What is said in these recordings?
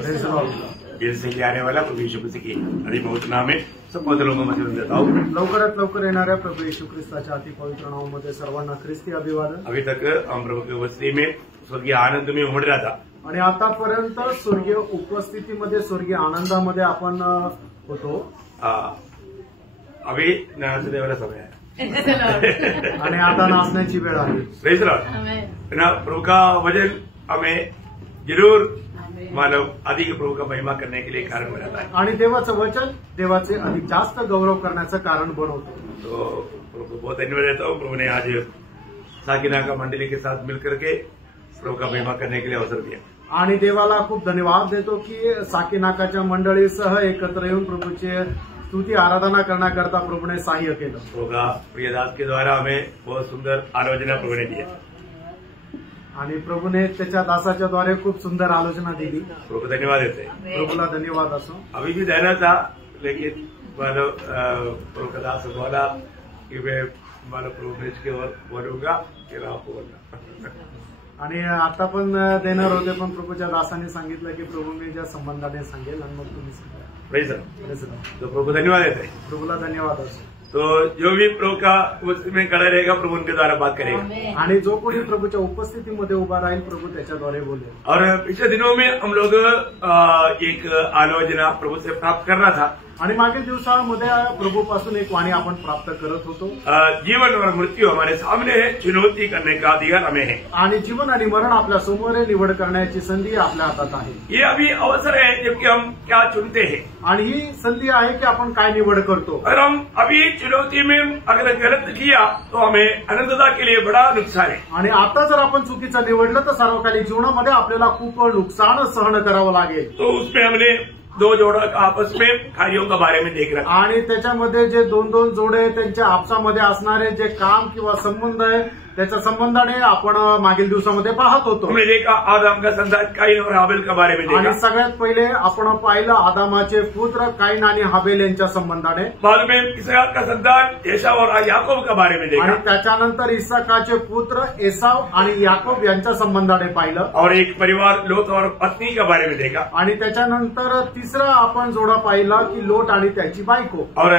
से आने वाला प्रभु यीशु मसीह की अति पवित्र नाम में सब पवित्र लोगों में वचन देता हूँ। लवकरात लवकर येणाऱ्या प्रभू येशू ख्रिस्ताच्या अति पवित्र नावामध्ये सर्वांना ख्रिस्ती अभिवादन। अभी तक हम प्रभु की उपस्थिति में स्वर्गीय आनंद में उमड़ रहा था आणि आतापर्यंत स्वर्गीय उपस्थितीमध्ये स्वर्गीय आनंदामध्ये आपण होतो। अभी नाचने वाला समय है आणि आता नाचण्याची वेळ आली। Praise Lord. प्रभु का वचन हमें जरूर मानव अधिक प्रभु का महिमा करने के लिए कारण बनाता है आणि देवाचं वचन देवाचे अधिक जास्त गौरव करण्याचं कारण बनवतो। तो प्रभु को बहुत धन्यवाद देता हूँ। प्रभु ने आज साकिना का मंडली के साथ मिलकर के प्रभु का महिमा करने के लिए अवसर दिया आणि देवाला खूप धन्यवाद देतो की साकीनाकाच्या मंडळीसह एकत्र येऊन प्रभूचे स्तुती आराधना करण्याकरता प्रभूने सहाय्य केलं। प्रभु का प्रियदास के द्वारा हमें बहुत सुंदर आलोचना प्रभु ने दिया आणि प्रभूने त्याच्या दासाच्या द्वारे खूप सुंदर आलोचना दिली। प्रभु को धन्यवाद देते हैं। प्रभुला धन्यवाद असो। अभी भी देना था लेकिन मानो प्रभु का दास बोला कि मैं मानो प्रभु ब्रिज की ओर बोलूंगा कि आपको बोलना आणि आता पण देणार होते पण प्रभूच्या दासाने सांगितलं की प्रभू मी ज्या संबंधाने सांगेल आणि मग तुम्ही सांगा। प्रेज तो प्रभु को धन्यवाद देते हैं। प्रभूला धन्यवाद असो। तो जो भी प्रभु का में खड़ा रहेगा प्रभु उनके द्वारा बात करेगा आणि जो कोणी प्रभूच्या उपस्थितीमध्ये उभा राहील प्रभू त्याच्याद्वारे बोलेल। और पिछले दिनों में हम लोग एक आलोचना प्रभु से प्राप्त कर रहा था आणि मागील दिवसामध्ये प्रभूपासून एक वाणी आपण प्राप्त करत होतो। जीवन और मृत्यु हमारे सामने है, चुनौती करने का अधिकार हमें है आणि जीवन आणि मरण आपल्या समोर आहे, निवड करण्याची संधी आपल्या हातात आहे। ये अभी अवसर है जबकि हम क्या चुनते हैं आणि ही संधी आहे की आपण काय निवड करतो। अगर हम अभी चुनौती में अगर गलत किया तो हमें अनंतता के लिए बड़ा नुकसान है आणि आता जर आपण चुकीचं निवडलं तर सार्वकालिक जीवनामध्ये आपल्याला खूप नुकसान सहन करावं लागेल। तो उसमें हमने दो जोड़ा आपस में कार्यों के बारे में देख रहा आणि त्याच्यामध्ये जे दोन दोन जोडे त्यांच्या आपसामध्ये असणारे जे काम किंवा संबंध आहे त्याच्या संबंधाने आपण मागील दिवसामध्ये पाहत होतो। हमने देखा आदम का संतान काईन और हाबेल के बारे में देखा आणि सगळ्यात पहिले आपण पाहिलं आदामाचे पुत्र काईन आणि हाबेल यांच्या संबंधाने। बाद में इसहाक का संतान एसाव और याकूब के बारे में देखा आणि त्याच्यानंतर इसाकाचे पुत्र एसाव आणि याकूब यांच्या संबंधाने पाहिलं और एक परिवार लोट और पत्नी के बारे में देखा आणि त्याच्यानंतर तिसरा आपण जोडा पाहिला की लोट आणि त्याची बायको और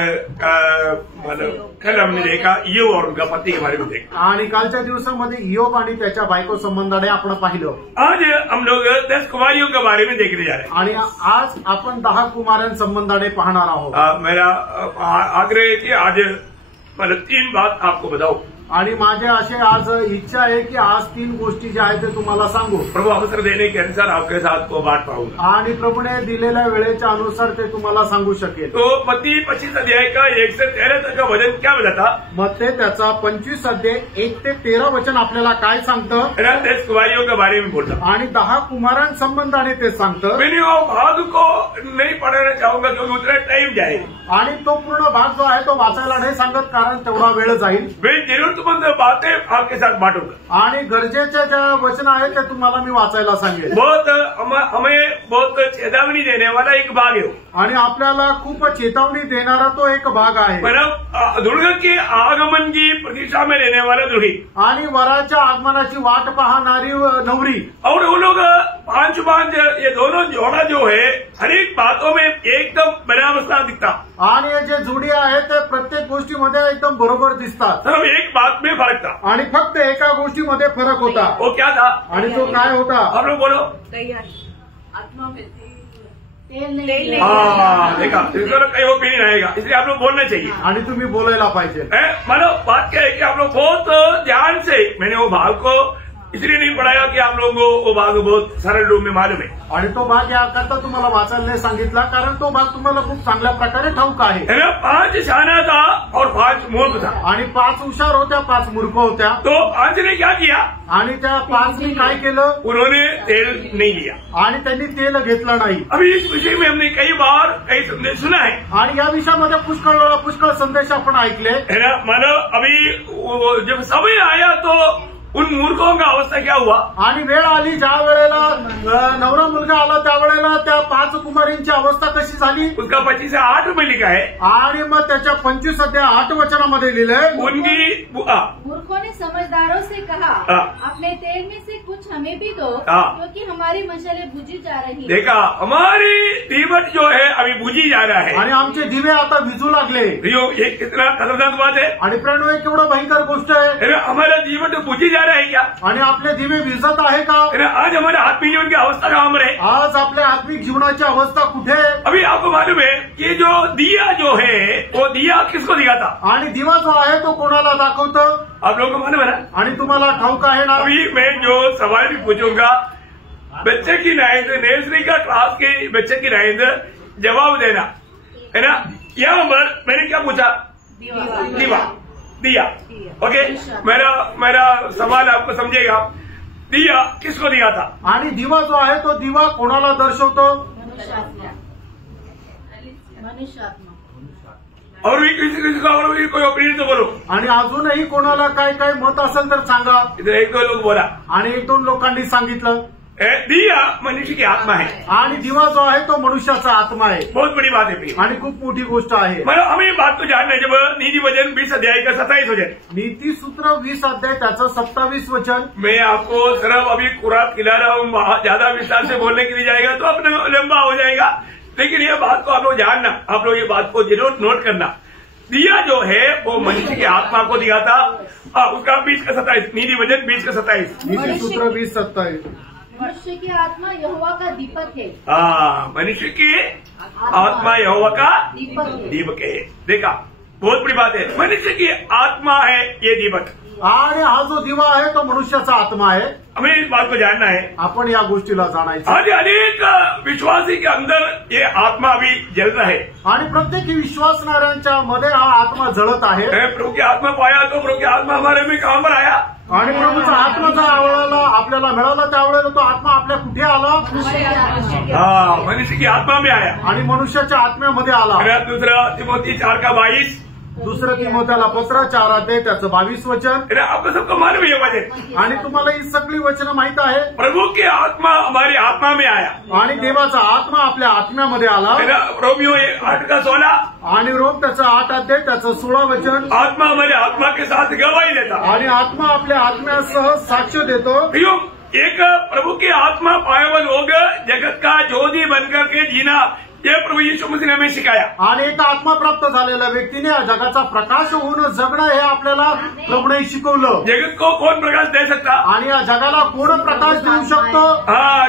मतलब कल हमने देखा ईयोब और उनका पति के बारे में देखा आणि कालच्या दिवसामध्ये इयोब आणि त्याच्या बायको संबंधाने आपण पाहिलं। आज हम लोग 10 कुमारियों के बारे में देखने जा रहे हैं आणि आज आपण 10 कुमारांसंबंधाने पाहणार आहोत। मेरा आग्रह है कि आज मतलब 3 बात आपको बताऊं आणि माझे असे आज इच्छा आहे की आज 3 गोष्टी ज्या आहेत ते तुम्हाला सांगू। प्रभु अवसर देने के अनुसार आपके साथ को बात पाऊंगा आणि प्रभूने दिलेल्या वेळेच्या अनुसार ते तुम्हाला सांगू शकेल। तो मत्ती 25 अध्याय का 1 से 13 तक का वचन क्या बताता मत्ती त्याचा 25 अध्याय 1 ते 13 वचन आपल्याला काय सांगतं। 10 कुमारियों के बारे में बोलता आणि 10 कुमारांसंबंधाने ते सांगतं। मैंने वो भाग को नहीं पढ़ाना चाहूंगा क्योंकि उतना टाइम जाएगा आणि तो पूर्ण भाग जो आहे तो वाचायला नाही सांगत कारण तेवढा वेळ जाईल। मैं जरूरतमंद बातें आपके साथ बांटूंगा आणि गरजेच्या ज्या वचन आहेत ते तुम्हाला मी वाचायला सांगेल। बहुत हमें बहुत चेतावनी देने वाला एक भाग है आणि आपल्याला खूप चेतावनी देणारा तो एक भाग आहे। मतलब दुल्हन के आगमन की प्रतीक्षा में रहने वाला दुल्ही आणि वराच्या आगमनाची वाट पाहणारी नवरी और वो लोग 5 ये दोनों जोड़ा जो है हर एक बातों में एकदम बराबर दिखता आणि जे जोडी आहे ते प्रत्येक गोष्टीमध्ये एकदम बरोबर दिसतात। सिर्फ एक बात में फर्क था आणि फक्त एका गोष्टीमध्ये फरक होता। वो क्या था आणि तो काय होता आप लोग बोलो आत्मा में देखा इसको कहीं वो पीनी रहेगा इसलिए आप लोग बोलना चाहिए आणि तुम्ही बोलायला पाहिजे। मानो बात क्या है कि आप लोग बहुत ध्यान से मैंने वो भाग को इसलिए नहीं पढ़ाया कि आप लोगों को वो भाग बहुत सरल रूप में मालूम है आणि तो भाग याकरता तुम्हाला वाचायला नाही सांगितला कारण तो भाग तुम्हाला खूप चांगल्या प्रकारे ठाऊक आहे। 5 शाना था और 5 मूर्ख था आणि 5 हुशार होत्या 5 मूर्ख होत्या। तो 5 ने क्या किया आणि त्या 5 ने काय केलं उन्होंने तेल नहीं लिया आणि त्यांनी तेल घेतलं नाही। अभी इस विषय में हमने कई बार कई संदेश सुना है आणि या विषयामध्ये पुष्कळ संदेश आपण ऐकले है ना। मानो अभी जब समय आया तो उन मूर्खों का अवस्था क्या हुआ? आणि वेळ आली ज्या वेळेला नवरा मुलगा आला त्यावेळेला त्या 5 कुमारींची अवस्था कशी झाली? उसका 25:8 में लिखा है। आणि मग त्याच्या 25:8 वचनामध्ये लिहिलंय, उनकी मूर्खों ने समझदारों से कहा, अपने तेल में से कुछ हमें भी दो, क्योंकि हमारी मशालें बुझी जा रही। देखा, हमारी दीवट जो है अभी बुझी जा रहा है आणि आमचे दिवे आता विझू लागले। ये कितना खतरनाक बात है। आणि प्रणव एक केवढं भयंकर गोष्ट आहे। हमारा दीवट बुझी जा रहा है क्या? आणि आपले दिवे विझत आहे का? आज हमारे आत्मिक जीवन की अवस्था कहाँ पर है? आज आपल्या आत्मिक जीवनाची अवस्था कुठे? अभी आपको मालूम है ये जो दिया जो है वो दिया किसको दिखाता? आणि दिवा जो आहे तो कोणाला दाखवतं? आप लोगों को मालूम है ना? आणि तुम्हाला ठाऊक आहे ना? अभी मैं जो सवाल भी पूछूंगा बच्चे की नाइंद नर्सरी का क्लास के बच्चे की नाइंद जवाब देना है ना। यहाँ पर मैंने क्या पूछा? दिया। ओके, मेरा सवाल आपको समझेगा। दिया किसको दिखाता? आणि दिवा जो आहे तो दिवा कोणाला दर्शवतो? मनुष्यात्मा। और भी किसी का और भी कोई ओपिनियन तो बोलो। आणि अजूनही कोणाला काय काय मत असेल तर सांगा। इधर 1-2 लोग बोला आणि 1-2 लोकांनी सांगितलं दिया मनुष्य की आत्मा है आणि दिवा जो आहे तो मनुष्याचा आत्मा आहे। बहुत बड़ी बात है प्रिय। आणि खूप मोठी गोष्ट आहे। मतलब हमें ये बात तो जानना है जब नीति वचन 20 अध्याय का 27 वचन नीति सूत्र 20 अध्याय त्याचं 27 वचन। मैं आपको सिर्फ अभी खुराक खिला रहा हूँ, ज्यादा विस्तार से बोलने के लिए जाएगा तो अपने लंबा हो जाएगा, लेकिन ये बात को आप लोग जानना, आप लोग ये बात को जरूर नोट करना। दिया जो है वो मनुष्य की आत्मा को दिखाता। उसका 20 का 27 नीति वचन 20 का 27 नीति सूत्र 20:27। मनुष्य की आत्मा यहोवा का दीपक है। मनुष्य की आत्मा यहोवा का दीपक है। देखा, बहुत बड़ी बात है। मनुष्य की आत्मा है ये दीपक, आणि हा जो दिवा आहे तो मनुष्याचा आत्मा आहे। हमें इस बात को जानना है। आपण या गोष्टीला जाणायचं। आज अनेक विश्वासी के अंदर ये आत्मा भी जल रहा है आणि प्रत्येक विश्वासणाऱ्यांच्या मध्ये हा आत्मा जळत आहे। प्रभु की आत्मा पाया तो प्रभु की आत्मा हमारे में कहाँ पर आया? आणि प्रभूचा आत्मा ज्या वेळेला आपल्याला मिळाला त्यावेळेला तो आत्मा आपल्या कुठे आला? मनुष्य की आत्मा में आया आणि मनुष्याच्या आत्म्यामध्ये आला। दूसरा तिमोथी 4:22 दुसरं तिमोथेला पत्र 4 अध्याय त्याचं 22 वचन। आपको सबको मालूम है वचन, आणि तुम्हाला ही सगळी वचनं माहित आहे। प्रभु की आत्मा हमारी आत्मा में आया आणि देवाचा आत्मा आपल्या आत्म्यामध्ये आला। रोमियो 8:16 आणि रोम त्याचं 8 अध्याय त्याचं 16 वचन। आत्मा हमारे आत्मा के साथ गवाही देता आणि आत्मा आपल्या आत्म्यासह साक्ष देतो। एक प्रभु की आत्मा पाए हुए लोग जगत का ज्योति बनकर के जीना ये प्रभु यीशु मसीह ने हमें सिखाया। आणि एक आत्मा प्राप्त झालेल्या व्यक्तीने जगाचा प्रकाश होऊन जगणं हे आपल्याला प्रभूने शिकवलं। जगत को कौन प्रकाश दे सकता? आणि या जगाला कोण प्रकाश देऊ शकतो?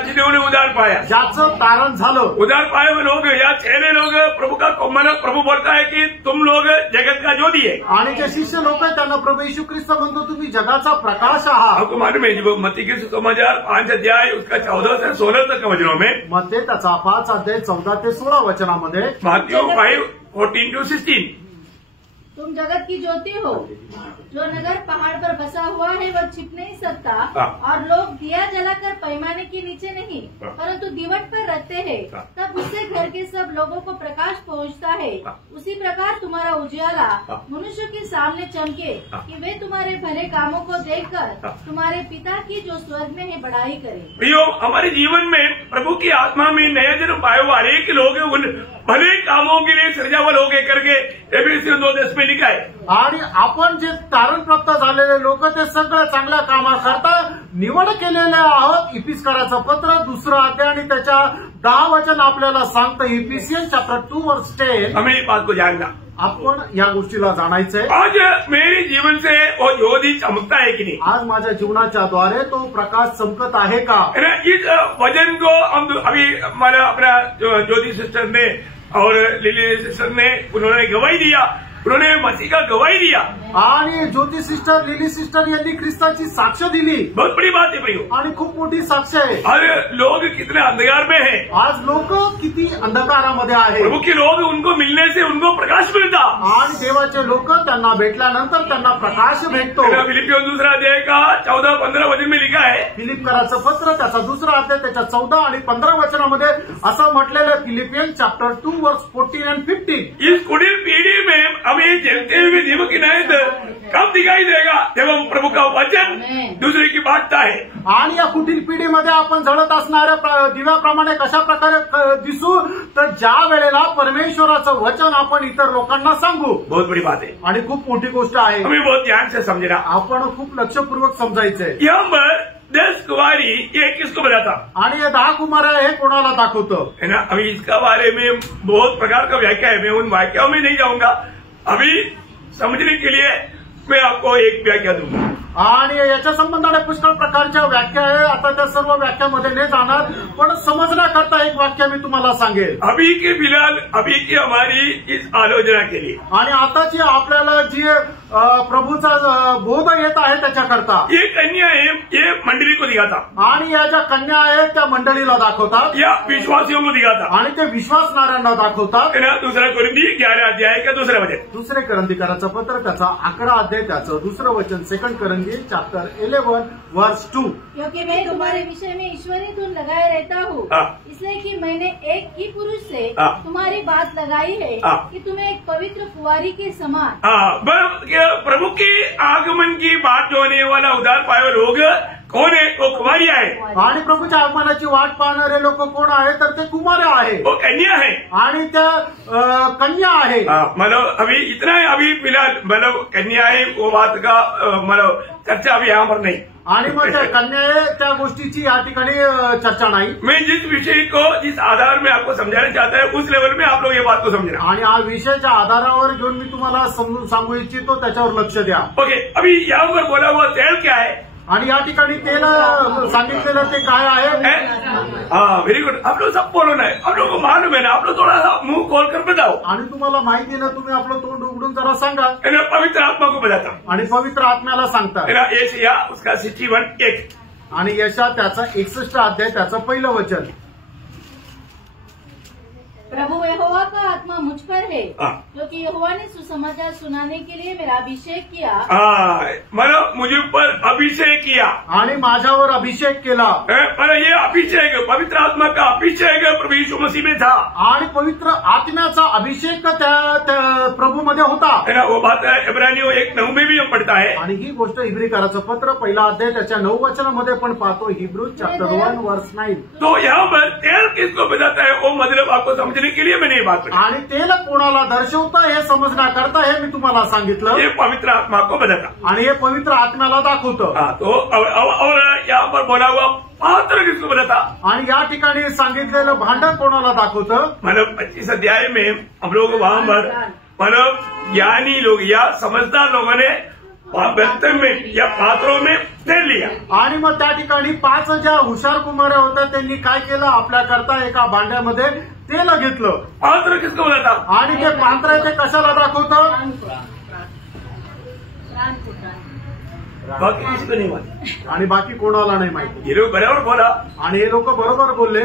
जिन्होंने उधार पाया, ज्याचं तारण झालं। उधार पाए हुए लोग या चेले लोग प्रभु का प्रभु बोलता है कि तुम लोग जगत का ज्योति है। आणि जे शिष्य लोक आहेत त्यांना प्रभू येशू ख्रिस्त म्हणतो तुम्ही जगाचा प्रकाश आहात। आपको मालूम है जब मत्ती के सुसमाचार 5 अध्याय उसका 14 से 16 तक वचनों में मत्ती त्याचा 5 अध्याय 14 ते 16 वचनामध्ये मत्ती 5:14-16 तुम जगत की ज्योति हो। जो नगर पहाड़ पर बसा हुआ है वह छिप नहीं सकता, और लोग दिया जलाकर पैमाने के नीचे नहीं परंतु दीवट पर रखते हैं, तब उससे घर के सब लोगों को प्रकाश पहुंचता है। उसी प्रकार तुम्हारा उजियाला मनुष्य के सामने चमके कि वे तुम्हारे भले कामों को देखकर तुम्हारे पिता की जो स्वर्ग में है बड़ाई करें। प्रियो, हमारे जीवन में प्रभु की आत्मा में नया जन्म पाए हुए अनेक लोग उन भले कामों के लिए सृजावल हो गए करके एफएससी 2:10 में लिखा है। आणि आपण जे तारण प्राप्त झालेले लोक ते सगळ्या चांगल्या कामाकरता निवड केलेले आहोत। इफिसकाराचं पत्र 2 अध्याय आणि त्याच्या 10 वचन आपल्याला सांगतं। Ephesian chapter 2:10। हमें इस बात को जानना, आपण या गोष्टीला जाणायचंय। आज मेरे जीवन से वो ज्योति चमकता है कि नहीं? आज माझ्या जीवनाच्या द्वारे तो प्रकाश चमकत आहे का? इस वचन को हम अभी हमारा अपना ज्योति सिस्टर ने और लिली सिस्टर ने उन्होंने गवाही दिया, उन्होंने मसीह का गवाही दिया। आणि ज्योति सिस्टर लिली सिस्टर यांनी ख्रिस्ताची साक्ष दिली। बहुत बड़ी बात है प्रियो, आणि खूप मोठी साक्ष आहे। आज लोग कितने अंधकार में हैं। आज लोक किती अंधकारामध्ये आहेत। प्रभु के लोग उनको मिलने से उनको प्रकाश मिलता, आणि देवाचे लोक त्यांना भेटल्यानंतर त्यांना प्रकाश भेटतो। फिलिपियों 2 अध्याय का 14-15 वचन में लिखा है। फिलिपकराचं पत्र त्याचा 2 अध्याय त्याच्या 14 आणि 15 वचनामध्ये असं म्हटलेलं फिलिपियन चॅप्टर 2:14 and 15। इस कुटिल पीढ़ी में हमें जलते हुए दीपक की नायत कब दिखाई देगा जब हम प्रभु का वचन दूसरे की बांटता है। आणि या कुटील पिढीमध्ये आपण जळत असणाऱ्या दिव्याप्रमाणे कशा प्रकारे दिसू तर ज्या वेळेला परमेश्वराचं वचन आपण इतर लोकांना सांगू। बहुत बड़ी बात है आणि खूप मोठी गोष्ट आहे, हमें बहुत ध्यान से समझना। आपण खूप लक्षपूर्वक समजायचंय। यहाँ पर 10 कुमारी ये किसको बताता आणि हे 10 कुमार हे कोणाला दाखवतं है ना। अभी इसका बारे में बहुत प्रकार का व्याख्या है, मैं उन व्याख्याओं में नहीं जाऊंगा। अभी समझने के लिए मैं आपको एक व्याख्या दूंगा आणि याच्या संबंधाने पुष्कळ प्रकारच्या व्याख्या आहे। आता त्या सर्व व्याख्यामध्ये नाही जाणार, पण समजण्याकरता एक वाक्य मी तुम्हाला सांगेल। अभी के फिलहाल अभी की हमारी इस आलोचना के लिए आणि आताची आपल्याला जी प्रभूचा बोध येत आहे त्याच्याकरता ये कन्या है, ये मंडली को दिखाता आणि या ज्या कन्या आहेत त्या मंडळीला दाखवतात, या विश्वासियों को दिखाता आणि ते विश्वासणाऱ्यांना दाखवतात। है ना। दूसरा कोरिन्थी 11 अध्याय का दूसरा वचन, दुसरे करंथीकराचं पत्र त्याचा 11 अध्याय त्याचं दुसरं वचन, 2 करंथी चैप्टर 11 वर्स 2। क्योंकि मैं तुम्हारे विषय में ईश्वरी धुन लगाए रहता हूँ, इसलिए कि मैंने एक ही पुरुष से तुम्हारी बात लगाई है कि तुम्हें एक पवित्र कुंवारी के समान। प्रभु के आगमन की बात जो होने वाला उद्धार पाए हुए लोग कौन है? वो कुमारियां है। आणि प्रभूच्या आगमनाची वाट पाहणारे लोक कोण आहे तर ते कुमार्या आहे, वो कन्या है आणि त्या कन्या आहे। मतलब अभी इतना है, अभी फिलहाल मतलब कन्या है वो बात का मतलब चर्चा अभी यहाँ पर नहीं। आणि मग त्या कन्या त्या गोष्टीची या ठिकाणी चर्चा नाही। मैं जिस विषय को जिस आधार में आपको समझाना चाहता है उस लेवल में आप लोग ये बात को समझना। आणि हा विषयाच्या आधारावर घेऊन मी तुम्हाला समजून सांगू इच्छितो, त्याच्यावर लक्ष द्या। ओके, अभी यहाँ पर बोला हुआ तेल क्या है? आणि या ठिकाणी तेल सांगितलेलं ते काय आहे? Very good. आप लोग सब बोलो ना, आप लोगों को मालूम है ना, आप लोग थोड़ा सा मुंह खोल कर बताओ। आणि तुम्हाला माहिती ना, तुम्ही आपलं तोंड उघडून जरा सांगा। पवित्र आत्मा को बताता आणि पवित्र आत्म्याला सांगता। एशिया उसका 61:1 आणि यशा त्याचा 61 अध्याय त्याचं पहिलं वचन। प्रभु यहोवा का आत्मा मुझ पर है, क्योंकि यहोवा ने सुसमाचार सुनाने के लिए मेरा अभिषेक किया। मतलब मुझे पर अभिषेक किया आणि माझ्यावर अभिषेक केला। पर ये अभिषेक पवित्र आत्मा का अभिषेक प्रभु यीशु मसीह में था, आणि पवित्र आत्म्याचा अभिषेक त्या प्रभू मध्ये होता। है ना। वो बात इब्रानियों 1:9 में भी हम पढ़ता है। आणि ही गोष्ट इब्रीकराचं पत्र पहिला अध्याय त्याच्या 9 वचनामध्ये पण पाहतो, हिब्रू चॅप्टर 1 वर्स 9। तो यहाँ पर तेल किसको बताता है वो मतलब आपको समझने के लिए मैंने ये बात बताई। आणि तेल कोणाला दर्शवतं हे समजण्याकरता हे मी तुम्हाला सांगितलं। ये पवित्र आत्मा को बताता आणि हे पवित्र आत्म्याला दाखवतं। तो और यहाँ पर बोला हुआ पात्र किसको बताता? आणि या ठिकाणी सांगितलेलं भांड कोणाला दाखवतं? मतलब 25 अध्याय में हम लोग वहां पर मतलब ज्ञानी लोग या समझदार लोगों ने बर्तन में या पात्रों में तेल लिया। आणि मग त्या ठिकाणी 5 ज्या हुशार कुमाऱ्या होत्या त्यांनी काय केलं, आपल्याकरता एका भांड्यामध्ये तेल घेतलं। पात्र किसको बताता? आणि ते पात्र ते कशाला दाखवतं? बाकी किसी को नहीं मालूम, आणि बाकी कोणाला नाही माहिती। ये लोग बराबर बोला आणि हे लोक बरोबर बोलले।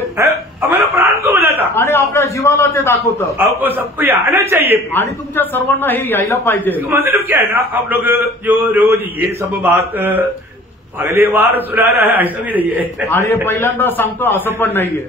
हमारे प्राण को बताता आणि आपल्या जीवाला ते दाखवतं। आपको सबको ये आना चाहिए आणि तुमच्या सर्वांना हे यायला पाहिजे। मतलब क्या है ना, आप लोग जो रोज ये सब बात अगले बार सुना रहा है ऐसा भी नहीं है, आणि हे पहिल्यांदा सांगतो असं पण नाहीये।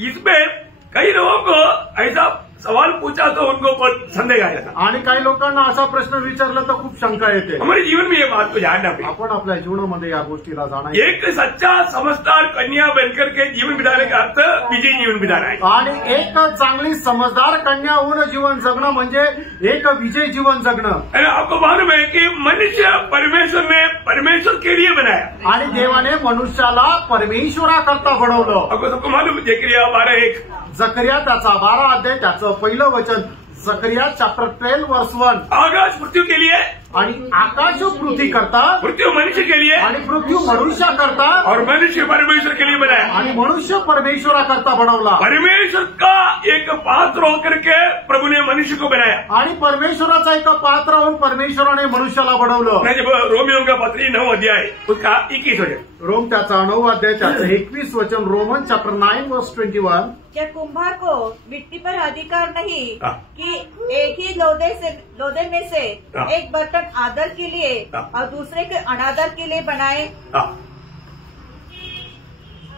इसमें कई लोगों को ऐसा सवाल पूछा तो उनको बहुत संदेह आया था। आणि काही लोकांना असा प्रश्न विचारला तर खूप शंका येते। हमारे जीवन में ये बात को जानना पड़ेगा। आपण आपल्या जीवनामध्ये या गोष्टीला जाणार। एक सच्चा समझदार कन्या बनकर के जीवन बिताने का अर्थ विजय जीवन बिताना है। आणि एक चांगली समजदार कन्या होऊन जीवन जगणं म्हणजे एक विजय जीवन जगणं। आपको मालूम है कि मनुष्य परमेश्वर ने परमेश्वर के लिए बनाया आणि देवाने मनुष्याला परमेश्वराकरता बनवलं। आपको सबको मालूम है। जकरिया 12:1 जकरिया त्याचा 12 अध्याय त्याचं पहिलं वचन, जकरिया चॅप्टर 12 वर्स 1। आकाश पृथ्वी के लिए आणि आकाश पृथ्वी करता, पृथ्वी मनुष्य के लिए आणि पृथ्वी मनुष्या करता, और मनुष्य परमेश्वर के लिए बनाया आणि मनुष्य परमेश्वराकरता बनवला। परमेश्वर का एक पात्र होकर के प्रभु ने मनुष्य को बनाया आणि परमेश्वराचा एक पात्र होऊन परमेश्वराने मनुष्याला बनवलं। जब रोमियो का पत्री 9 अध्याय उसका 21 वचन, रोम त्याचा 9 अध्याय त्याचं 21 वचन, रोमन चॅप्टर 9 वर्स 21। क्या कुम्हार को मिट्टी पर अधिकार नहीं कि एक ही लोदे में से एक बर्तन आदर के लिए और दूसरे के अनादर के लिए बनाए?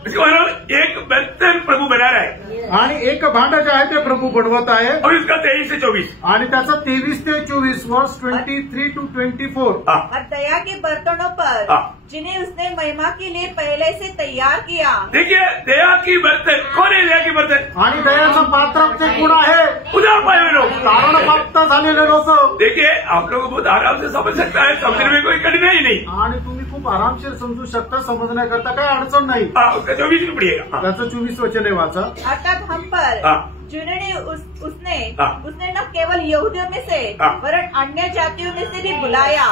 इसका मतलब एक बर्तन प्रभु बना रहा है। आणि एक भांड जे आहे ते प्रभू बनवत आहे और इसका 23 से 24 आणि त्याचं 23 ते 24 वर्ष 23 to 24 और दया के बर्तनों पर जिन्हें उसने महिमा के लिए पहले से तैयार किया। देखिए दया की बर्तन कौन है? दया की बर्तन आणि दयाचं पात्र ते कोण आहे? उदार पाए हुए लोग। तारण प्राप्त झालेले लोक। देखिए आप लोग बहुत आराम से समझ सकता है, समझने में कोई कठिनाई नहीं। आणि तुम्ही खूप आरामशीर समजू शकता, समजण्याकरता काही अडचण नाही। उसका 24 में पढ़िएगा। त्याचं 24 वचन आहे वाचा। अर्थात हम पर जिन्होंने उसने न केवल यहूदियों में से वरन अन्य जातियों में से भी बुलाया।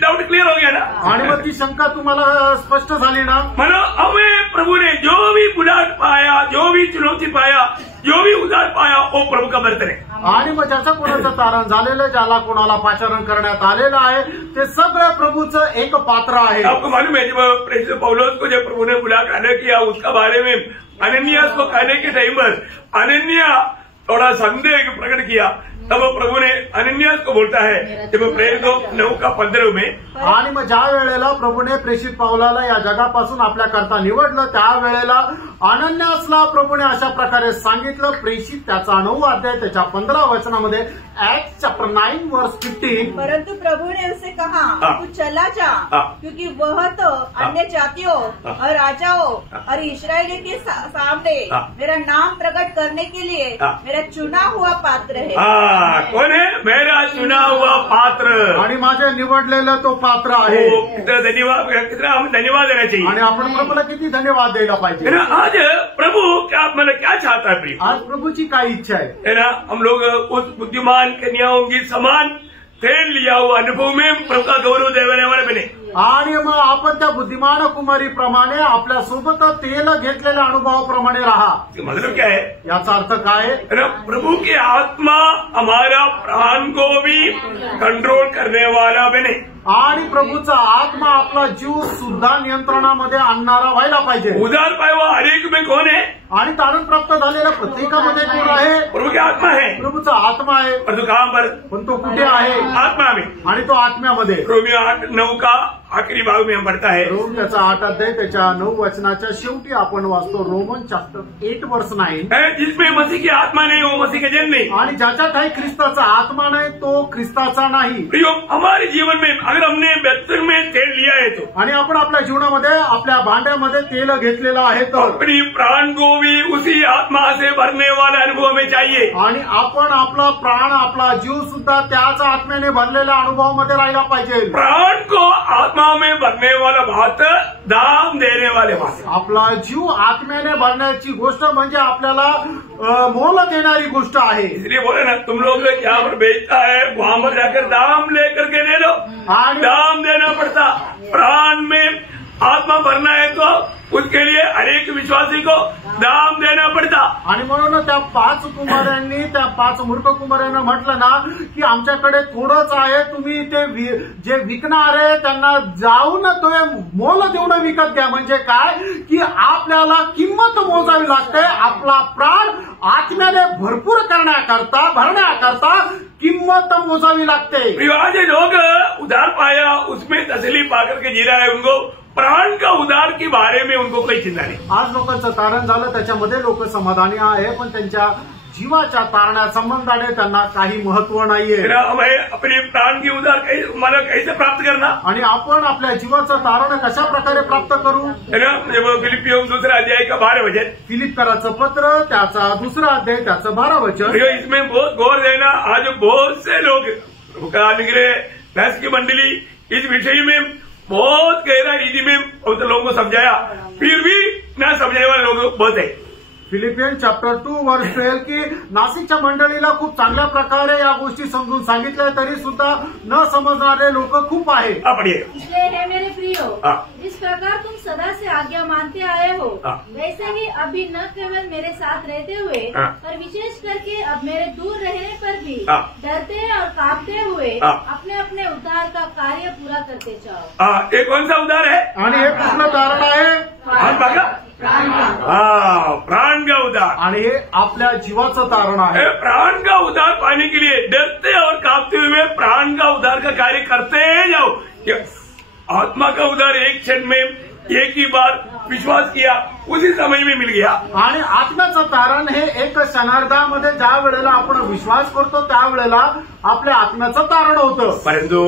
डाउट क्लियर हो गया ना? आणि मग ती शंका तुम्हाला स्पष्ट झाली ना? मानो हमें प्रभु ने जो भी बुलाहट पाया, जो भी चुनौती पाया, जो भी उदार पाया, वो प्रभु का बर्तन है। आणि मग ज्याचं कोणाचं तारण झालेलं, ज्याला कोणाला पाचारण करण्यात आलेलं आहे, ते सगळं प्रभूचं एक पात्र आहे। आपको मालूम है जब प्रेसिडेंट पौलुस को जब प्रभु ने बुलाकर आदर किया, उसका बारे में अनन्यास को कहने के टाइम पर अनन्या थोड़ा संदेह प्रकट किया, तब प्रभु ने अनन्यास को बोलता है जब प्रेरितों 9:15 में। आणि मग ज्या वेळेला प्रभूने प्रेषित पावलाला या जगापासून आपल्याकरता निवडलं, त्यावेळेला अनन्यासला प्रभूने अशा प्रकारे सांगितलं। प्रेषित त्याचा 9 अध्याय त्याच्या 15 वचनामध्ये Acts chapter 9 verse 15। परंतु प्रभु ने उसे कहा तू चला जा, क्योंकि वह तो अन्य जातियों और राजाओं और इस्राएलियों के सामने मेरा नाम प्रकट करने के लिए मेरा चुना हुआ पात्र है। कौन है? मेरा चुना हुआ पात्र। आणि माझे निवडलेलं तो पात्र आहे। कितना धन्यवाद, कितना हम धन्यवाद देना चाहिए। आणि आपण प्रभूला किती धन्यवाद द्यायला पाहिजे। आज प्रभु क्या मतलब क्या चाहता है? प्रिय आज प्रभूची काय इच्छा आहे ना? हम लोग उस बुद्धिमान कन्याओं की समान तेल लिया हुआ अनुभव में प्रभु का गौरव देने वाले बने। आणि मग आपण त्या बुद्धिमान कुमारी प्रमाणे आपल्या सोबत तेल घेतलेल्या अनुभवाप्रमाणे राहा। मतलब क्या है? याचा अर्थ काय आहे? प्रभु की आत्मा हमारा प्राण को भी कंट्रोल करने वाला बने। आणि प्रभूचा आत्मा आपला जीव सुद्धा नियंत्रणामध्ये आणणारा व्हायला पाहिजे। उदार पाए हुआ हरेक में कौन है? आणि तारण प्राप्त झालेल्या प्रत्येकामध्ये कोण आहे? प्रभु की आत्मा है। प्रभूचा आत्मा आहे। और तो कहां पर? पण तो कुठे आहे? आत्मा में। आणि तो आत्म्यामध्ये। रोमियो 8:9 का आखिरी भाग में हम पढ़ता है। रोम त्याचा 8 अध्याय त्याच्या 9 वचनाच्या शेवटी आपण वाचतो रोमन चॅप्टर 8 वर्स 9। जिसमें मसीह की आत्मा नहीं वो मसीह के जन नहीं। आणि ज्याच्यात आहे ख्रिस्ताचा आत्मा नाही तो ख्रिस्ताचा नाही। हमारे जीवन में अगर हमने बर्तन में तेल लिया है तो, आणि आपण आपल्या जीवनामध्ये आपल्या भांड्यामध्ये तेल घेतलेलं आहे तो अपनी प्राण को भी उसी आत्मा से भरने वाला अनुभव में चाहिए। आणि आपण आपला प्राण आपला जीव सुद्धा त्याच आत्म्याने भरलेल्या अनुभवामध्ये राहिला पाहिजे। प्राण को आत्मा में भरने वाला बात दाम देने वाले बात। आपला जीव आत्म्याने भरण्याची गोष्ट म्हणजे आपल्याला मोल देणारी गोष्ट आहे। इसलिए बोले ना, तुम लोग यहाँ पर बेचता है वहां पर जाकर दाम लेकर के ले लो। दाम देना पड़ता। प्राण में आत्मा भरना है तो उसके लिए हरेक विश्वासी को दाम देना पड़ता। आणि म्हणून त्या 5 कुमारांनी, त्या 5 मूर्ख कुमारांना म्हटलं ना की आमच्याकडे थोडंच आहे, तुम्ही ते जे विकणार आहे त्यांना जाऊन तो मोल देऊन विकत घ्या। म्हणजे काय की आपल्याला किंमत मोजावी लागते। आपला प्राण आत्म्याने भरपूर करण्याकरता, भरण्याकरता किंमत मोजावी लागते। आज लोग उधार पाया उसमें तसली पाकर के जी रहा है, उनको प्राण का उधार के बारे में उनको कोई चिंता नहीं। आज लोकांचं तारण झालं, त्याच्यामध्ये लोक समाधानी आहे, पण त्यांच्या जीवाच्या तारणासंबंधाने त्यांना काही महत्व नाहीये। हमें अपने प्राण की उधार मला कैसे प्राप्त करना, आणि आपण आपल्या जीवाचं तारण कशा प्रकारे प्राप्त करू? फिलिपियों 2 अध्याय का 12 वचन, फिलिपकराचं पत्र त्याचा 2 अध्याय त्याचं 12 वचन। इसमें बहुत गौर देना। आज बहुत से लोग निकले भैंस की मंडली इस विषय में बहुत गहरा रीति में बहुत लोगों को समझाया, फिर भी न समझने वाले लोग बहुत है। फिलिपियन चॅप्टर 2 वर्स 12 की नाशिकच्या मंडळीला खूप चांगल्या प्रकारे या गोष्टी समजून सांगितल्या, तरी सुद्धा न समजणारे लोक खूप आहेत। इसलिए है मेरे प्रियो, इस प्रकार तुम सदा से आज्ञा मानते आए हो, वैसे ही अभी न केवल मेरे साथ रहते हुए पर विशेष करके अब मेरे दूर रहने पर भी डरते और कांपते हुए अपने अपने उद्धार का कार्य पूरा करते जाओ। एक कौन सा उद्धार है? आणि हे कुठलं तारण आहे? प्राण का उद्धार। आणि हे आपल्या जीवाचं तारण आहे। प्राण का उद्धार पाने के लिए डरते और कांपते हुए प्राण का उद्धार का कार्य करते जाओ। आत्मा का उद्धार एक क्षण में एक ही बार विश्वास किया, उसी समय में मिल गया। आणि आत्म्याचं तारण हे एक क्षणार्धामध्ये ज्या वेळेला आपण विश्वास करतो त्यावेळेला आपल्या आत्म्याचं तारण होतं, परंतु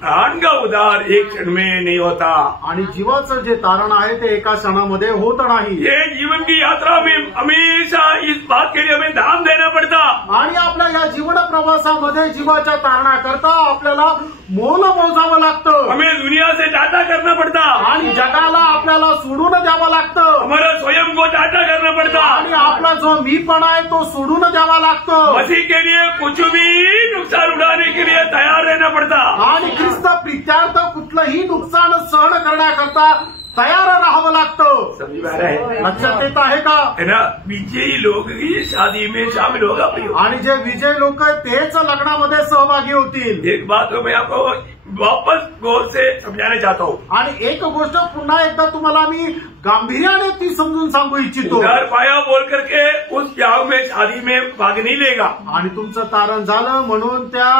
प्राण का उद्धार एक क्षण में नहीं होता। आणि जीवाचं जे तारण आहे ते एका क्षणामध्ये होत नाही। ये जीवन की यात्रा में हमेशा इस बात के लिए हमें दाम देना पड़ता। आणि आपल्या या जीवन प्रवासामध्ये जीवाच्या तारणाकरता आपल्याला मोल मोजावं लागतं, हमें दुनिया से टाटा करना पड़ता, आणि जगाला आपल्याला सोडून द्यावं लागतं, हमारा स्वयं को टाटा करना पड़ता, आणि आपला जो मीपणा आहे तो सोडून द्यावा लागतो। मसीह के लिए कुछ भी नुकसान उठाने के लिए तैयार रहना पड़ता। आणि ख्रिस्त प्रीत्यार्थ कुठलंही नुकसान सहन करण्याकरता तयार राहावं लागतं। समझ में आ रहा है? लक्षात येत आहे का? है ना, विजयी लोग ही शादी में शामिल होगा। आणि जे विजय लोक आहेत तेच लग्नामध्ये सहभागी होतील। एक बात तो मैं आपको वापस गौर से समझाना चाहता हूँ। आणि एक गोष्ट पुन्हा एकदा तुम्हाला मी गांभीर्याने ती समजून सांगू इच्छितो। उधार पाया बोल करके उस ब्याह में शादी में भाग नहीं लेगा। आणि तुमचं तारण झालं म्हणून त्या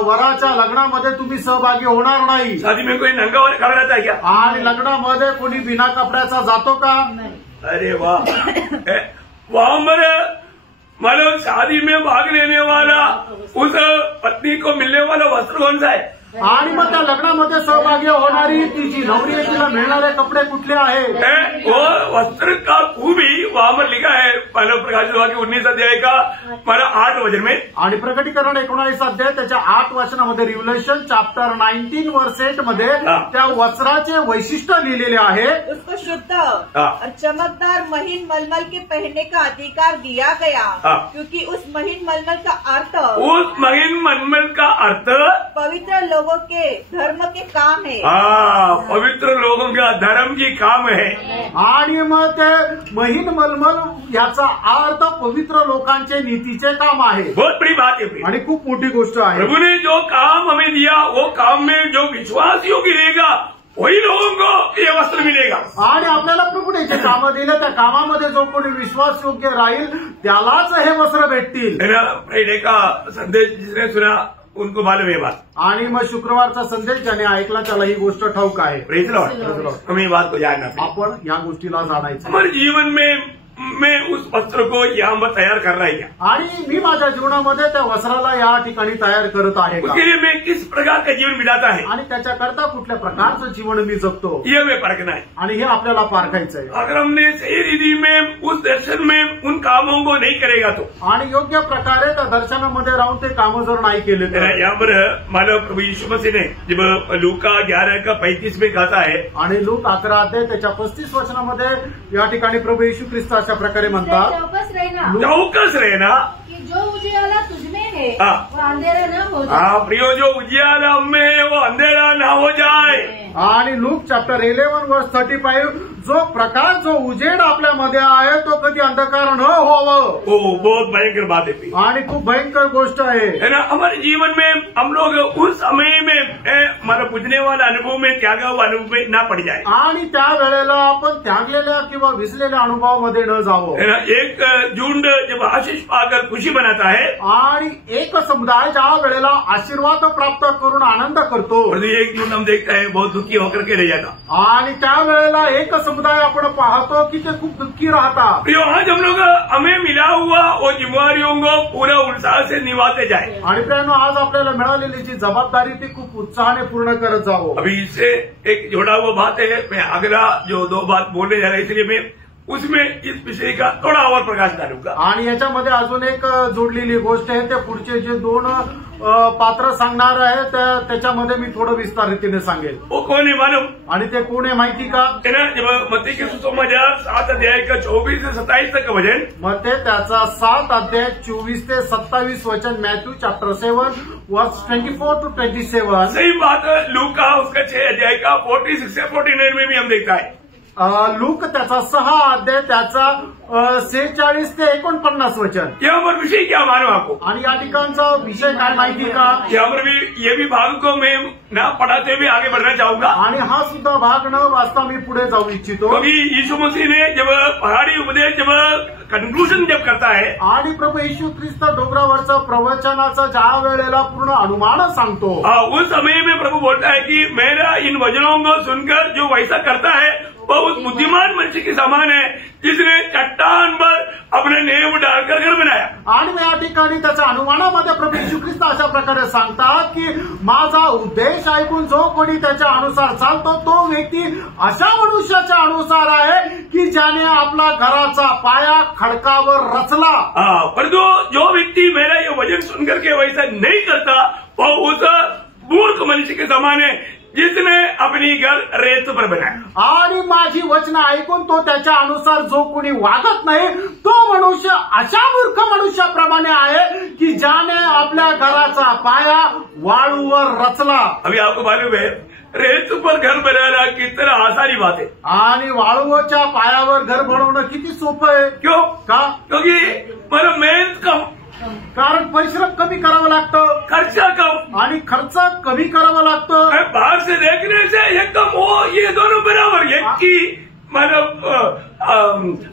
वराच्या लग्नामध्ये तुम्ही सहभागी होणार नाही। शादी में कोई नंगा और खड़ा रहता है क्या? आणि लग्नामध्ये कोणी बिना कपड्याचा जातो का? अरे वाह, वहां पर मानो शादी में भाग लेने वाला उस पत्नी को मिलने वाला वस्त्र कौन सा है? आणि मग त्या लग्नामध्ये सहभागी होणारी ती जी नवरी आहे तिला मिळणारे कपडे कुठले आहेत? वो वस्त्र का खूबी वहां पर लिखा है मानव प्रकाशित वाक्य 19 अध्याय का 8 वचन में। आणि प्रकटीकरण 19 अध्याय त्याच्या 8 वचनामध्ये रिव्हलेशन चॅप्टर 19 वर्स 8 मध्ये त्या वस्त्राचे वैशिष्ट्य लिहिलेले आहे। उसको शुद्ध और चमकदार महीन मलमल के पहनने का अधिकार दिया गया, क्योंकि उस महीन मलमल का अर्थ पवित्र लोगों के धर्म के काम है। पवित्र लोगों का धर्म की काम है। आणि मग ते महीन मलमल याचा अर्थ पवित्र लोकांचे नीतीचे काम आहे। बहुत बड़ी बात है आणि खूप मोठी गोष्ट आहे। प्रभु ने जो काम हमें दिया वो काम में जो विश्वासियों की रहेगा वही लोगों को ये वस्त्र मिलेगा। आणि आपल्याला प्रभूने जे कामं दिलं त्या कामामध्ये जो कोणी विश्वास योग्य राहील त्यालाच हे वस्त्र भेटतील। फ्राइडे का संदेश जिसने सुना उनको मालूम है बात। आणि मग शुक्रवारचा संदेश ज्याने ऐकला त्याला ही गोष्ट ठाऊक आहे। प्रेज लॉर्ड, हमें ये बात को जानना चाहिए। आपण या गोष्टीला जाणायचं। हमारे जीवन में मैं उस वस्त्र को यहाँ पर तैयार कर रहा है, आणि मी माझ्या जीवनामध्ये त्या वस्त्राला या ठिकाणी तयार करत आहे का? उसके लिए मैं किस प्रकार का जीवन बिताता है आणि त्याच्याकरता कुठल्या प्रकारचं जीवन मी जगतो ये हमें परखना है। आणि हे आपल्याला पारखायचं आहे। अगर हमने सही रीति में उस दर्शन में उन कामों को नहीं करेगा तो, आणि योग्य प्रकारे त्या दर्शनामध्ये राहून ते कामं जर नाही केले तर, यहाँ पर मानव प्रभु यीशु मसीह ने जब लूका 11 का 35 में कहा है, आणि लूक 11 अध्याय त्याच्या 35 वचनामध्ये या ठिकाणी प्रभू येशू ख्रिस्त अशा प्रकारे म्हणतात, चौकस रहना कि जो उजियाला तुझमें है वो अंधेरा न हो जाए। हाँ प्रियो, जो उजियाला में वो अंधेरा ना हो जाए। आणि लूक चॅप्टर 11 वर्स 35, जो प्रकाश जो उजेड आपल्यामध्ये आहे तो कधी अंधकार न होवं। बहुत भयंकर बात है आणि खूप भयंकर गोष्ट आहे ना। हमारे जीवन में हम लोग उस समय में मानो पूजने वाला अनुभव में त्यागा हुआ अनुभव में ना पड़ जाए, आणि त्या वेळेला आपण त्यागलेल्या किंवा विसलेल्या अनुभवामध्ये न जावं। एक झुंड जब आशीष पाकर खुशी मनाता है, आणि एक समुदाय ज्या वेळेला आशीर्वाद प्राप्त करून आनंद करतो, एक झुंड हम देखता है बहुत दुखी होकर के रह जाता। आणि त्या वेळेला एक समुदाय आपण पाहतो की ते खूप दुःखी राहतात। आज हम लोग हमें मिला हुआ वो जिम्मेवारियों को पूरा उत्साह से निभाते जाए। आणि प्रियानो, आज आपल्याला मिळालेली जी जबाबदारी ती खूप उत्साहाने पूर्ण करत जावं। अभी इससे एक जोड़ा हुआ बात है, मैं अगला जो 2 बात बोलने जा रहा है इसलिए मैं उसमें इस विषय का थोड़ा और प्रकाश डालूंगा। आणि याच्यामध्ये अजून एक जोडलेली गोष्ट आहे, ते पुढचे जे 2 पात्र सांगणार आहे त्याच्यामध्ये मी थोडं विस्तारितीने सांगेल। वो कौन है मालूम? आणि ते कोण आहे माहिती का? जब मत्ती के सुसमाचार 7 अध्याय का 24 से 27 तक का वचन, मग ते त्याचा 7 अध्याय 24 ते 27 वचन, मॅथ्यू चॅप्टर 7 वर्स 24 to 27। सही बात लूका उसका 6 अध्याय का 46 से 49 में भी हम देखता है। लूक त्याचा 6 अध्याय त्याचा 46 ते 49 वचन। यहाँ पर विषय क्या मालूम आपको? आणि या ठिकाणचा विषय काय माहिती का? यहाँ पर भी ये भी भाग को मैं ना पढ़ाते हुए आगे बढ़ना चाहूंगा, आणि हा सुद्धा भाग न वाचता मी पुढे जाऊ इच्छितो। क्योंकि यीशु मसीह ने जब पहाड़ी उपदेश जब कंक्लूजन जब करता है, आणि प्रभू येशू ख्रिस्त डोंगरावरचं प्रवचनाचं ज्या वेळेला पूर्ण अनुमान सांगतो, उस समय में प्रभु बोलता है कि मेरा इन वचनों को सुनकर जो वैसा करता है वह उस बुद्धिमान मनुष्य के समान है जिसने चट्टान पर अपने नींव डालकर घर बनाया. आणि या ठिकाणी त्याच्या अनुमानामध्ये प्रभू येशू ख्रिस्त अशा प्रकारे सांगतात की माझा उद्देश ऐकून जो कोणी त्याच्या अनुसार चालतो तो व्यक्ती अशा मनुष्याच्या अनुसार आहे की ज्याने आपला घराचा पाया खडकावर रचला. परंतु जो व्यक्ति मेरा ये वचन सुनकर के वैसा नहीं करता वह उस मूर्ख मनुष्य के समान है जिसने अपनी घर रेत पर बनाया. आणि माझी वचनं ऐकून तो त्याच्या अनुसार जो कोणी वागत नाही तो मनुष्य अशा मूर्ख मनुष्याप्रमाणे आहे की ज्याने आपल्या घराचा पाया वाळूवर रचला. अभी आपको मालूम है रेत पर घर बनाना कितना आसानी बात है. आणि वाळूच्या पायावर घर बनवणं किती सोपं आहे. क्यों? का? क्योंकि मतलब मेहनत कम, कारण परिश्रम कमी करावा लागतं, खर्चा कम आणि खर्च कमी करावा लागतो. बाहर से देखने से एकदम वो ये दोनों बराबर, एक की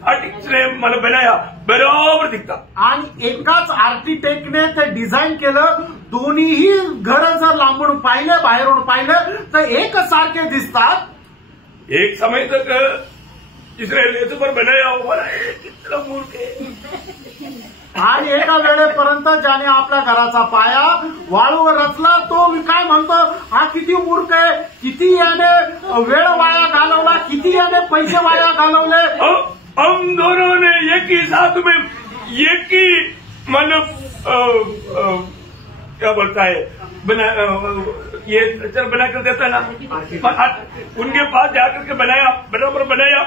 आर्टिस्ट ने मतलब बनाया बराबर दिखता. आणि एकाच आर्किटेक्टने ते डिझाईन केलं. दोन्हीही घरं जर लांबून पाहिले बाहेरून पाहिलं तर एक सारखे दिसतात. एक समय तक जिसने रेत पर बनाया हुआ कितना मूर्ख है. आणि एका वेळेपर्यंत ज्याने आपल्या घराचा पाया वाळूवर रचला तो काय म्हणतो, हा किती मूर्ख आहे, किती याने वेळ वाया घालवला, किती याने पैसे वाया घालवले. हम दोनों ने एक ही साथ में एक ही मतलब क्या बोलता है ये स्ट्रक्चर बना कर देता ना, उनके पास जाकर के बनाया, बराबर बनाया.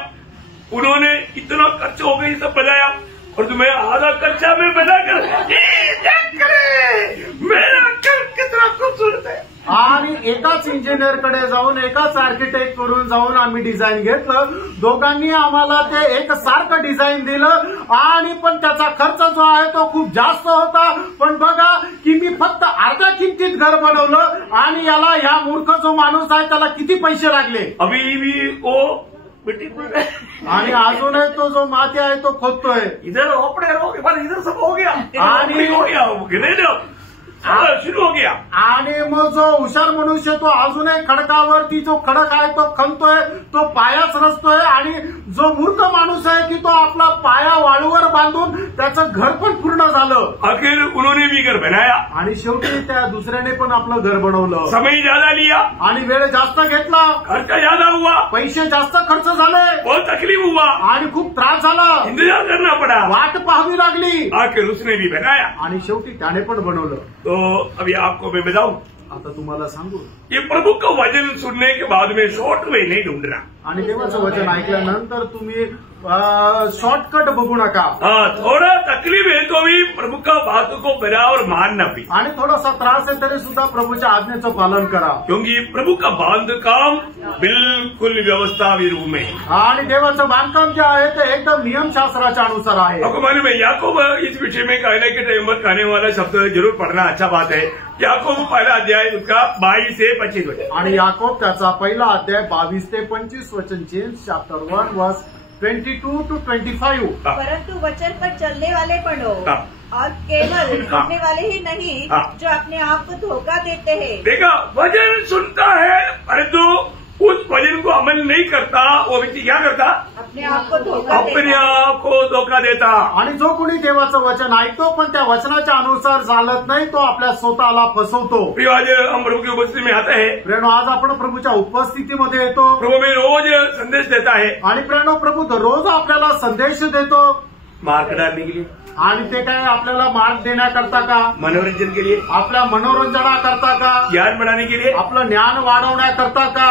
उन्होंने इतना खर्च हो गई सब बनाया और तुम्हें आधा खर्चा में बनाकर मेरा घर कितना खूबसूरत है. आणि एकाच इंजिनियरकडे जाऊन एकाच आर्किटेक्ट कडून जाऊन आम्ही डिझाईन घेतलं. दोघांनी आम्हाला ते एक सारखं डिझाईन दिलं आणि पण त्याचा खर्च जो आहे तो खूप जास्त होता. पण बघा की मी फक्त अर्ध्या किमतीत घर बनवलं आणि याला ह्या मूर्ख जो माणूस आहे त्याला किती पैसे लागले. अभी भी वो आणि अजूनही तो जो माती आहे तो खोदतोय. इधर ओपने इधर सब हो गया आणि हो गया सुरू हो गया. आणि मग जो हुशार मनुष्य तो अजूनही खडकावरती जो खडक आहे तो खणतोय, तो पायाच रचतोय. आणि जो मूर्ख माणूस आहे की तो आपला पाया वाळूवर बांधून त्याचं घर पण पूर्ण झालं. आखिर उन्होंने भी घर बनाया आणि शेवटी त्या दुसऱ्याने पण आपलं घर बनवलं. समय ज्यादा लिया आणि वेळ जास्त घेतला, खर्च ज्यादा हुआ, पैसे जास्त खर्च झाले, बहुत तकलीफ हुआ आणि खूप त्रास झाला, इंतजार करना पड़ा, वाट पाहावी लागली. आखिर उसने भी बनाया आणि शेवटी त्याने पण बनवलं. तो अभी आपको मैं बताऊं, आता तुम्हाला सांगू, ये प्रभु का वचन सुनने के बाद में शॉर्ट वे नहीं ढूंढना. आणि देवाचं वचन ऐकल्यानंतर तुम्ही शॉर्टकट बघू नका. थोड़ा तकलीफ है तो भी प्रभु का बात को बराबर मानना भी, आणि थोडासा त्रास आहे तरी सुद्धा प्रभूच्या आज्ञेचं पालन करा. क्योंकि प्रभु का बांधकाम बिल्कुल व्यवस्था विरूप में है. आणि देवाचं बांधकाम जे आहे ते एकदम नियमशास्त्राच्या अनुसार आहे. आपको मालूम है याकूब इस विषय में कहने के टाइम पर कहने वाला शब्द जरूर पढ़ना अच्छा बात है. याकूब पहला अध्याय उसका 22 से 25 वचन. आणि याकूब त्याचा पहिला अध्याय 22 ते 25 वचन, जेम्स चैप्टर 1 वर्स 22 to 25. परंतु वचन पर चलने वाले बनो और केवल सुनने वाले ही नहीं जो अपने आप को धोखा देते हैं. देखा, वचन सुनता है परंतु उस वचन को अमल नहीं करता, वो व्यक्ति क्या करता, अपने आप को धोखा अपने आप को धोखा देता. आणि जो कोणी देवाचं वचन ऐकतो पण त्या वचनाच्या अनुसार चालत नाही तो आपल्या स्वतःला फसवतो. आज हम प्रभु की उपस्थिति में आते हैं. प्रेरणो, आज आपण प्रभूच्या उपस्थितीमध्ये येतो. प्रभु में रोज संदेश देता है. आणि प्रेरणो, प्रभू दररोज आपल्याला संदेश देतो. मार्ग डालने के लिए, आणि ते काय आपल्याला मार्ग देण्याकरता का, मनोरंजन के लिए, आपल्या मनोरंजनाकरता का, ज्ञान बढ़ाने के लिए, आपलं ज्ञान वाढवण्याकरता का,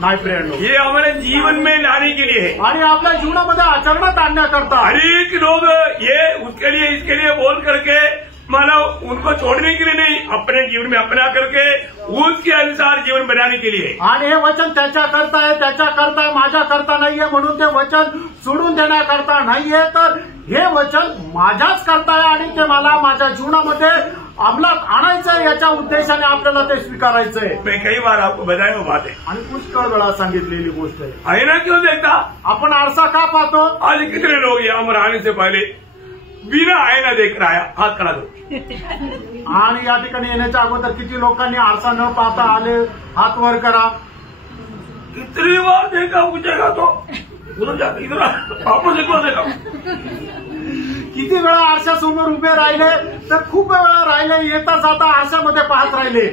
नाही प्रेरणो, ये हमारे जीवन में लाने के लिए है. आणि आपल्या जीवनामध्ये आचरणात आणण्याकरता. अनेक लोग ये उसके लिए इसके लिए बोल करके मानव उनको छोड़ने के लिए नहीं, अपने जीवन में अपना करके उसके अनुसार जीवन बनाने के लिए. आणि हे वचन त्याच्या करता आहे, त्याच्या करता आहे, माझ्या करता नाहीये म्हणून ते वचन सोडून देण्याकरता नाहीये, तर हे वचन माझ्याच करता आहे आणि ते मला माझ्या जीवनामध्ये अंमलात आणायचंय याच्या उद्देशाने आपल्याला ते स्वीकारायचंय. मैं कई बार आपको बताया वो बात है. आणि पुष्कळ वेळा सांगितलेली गोष्ट आहे. आईना क्यों देखता? आपण आरसा का पाहतो? आज कितने लोग यहाँ पर आने से पहले बिना आईना देख रहा है, हाथ खड़ा करो. आणि या ठिकाणी येण्याच्या अगोदर किती लोकांनी आरसा न पाहता आले, हात वर करा. कितनी बार देखा पूछेगा तो उधर जाकर इधर वापस एक बार देखा. किती वेळा आरशासमोर उभे राहिले तर खूप वेळा राहिले, येता जाता आरशामध्ये पाहत राहिले.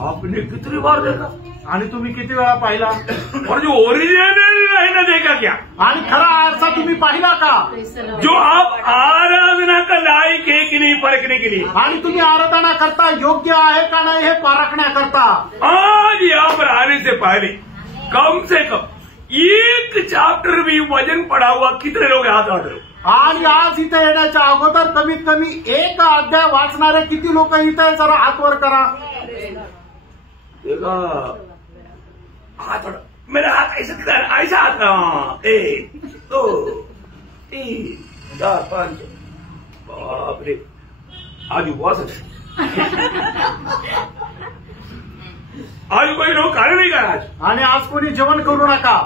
आपने कितनी बार देखा? आणि तुम्ही किती वेळा पाहिला? और जो ओरिजिनल आईना देखा क्या? आणि खरा आरसा तुम्ही पाहिला का? जो आप आराधना का लायक है कि नहीं परखने के लिए. आणि तुम्ही आराधना करता योग्य आहे का नाही हे पारखण्याकरता. आज यहाँ पर आने से पहले कम से कम एक चैप्टर भी वजन पड़ा हुआ कितने लोग हाथ उठा करो. आणि आज इथे येण्याच्या अगोदर कमीत कमी एक अध्याय वाचणारे किती लोक इथे जरा हात वर करा. हाथ उठा. मेरा हाथ ऐसा हाथ. 1 2 3 4 5. बाप रे, आज उपवास है. आज कोई लोग खाने नहीं गया आज. आणि आज कोणी जेवण करू नका.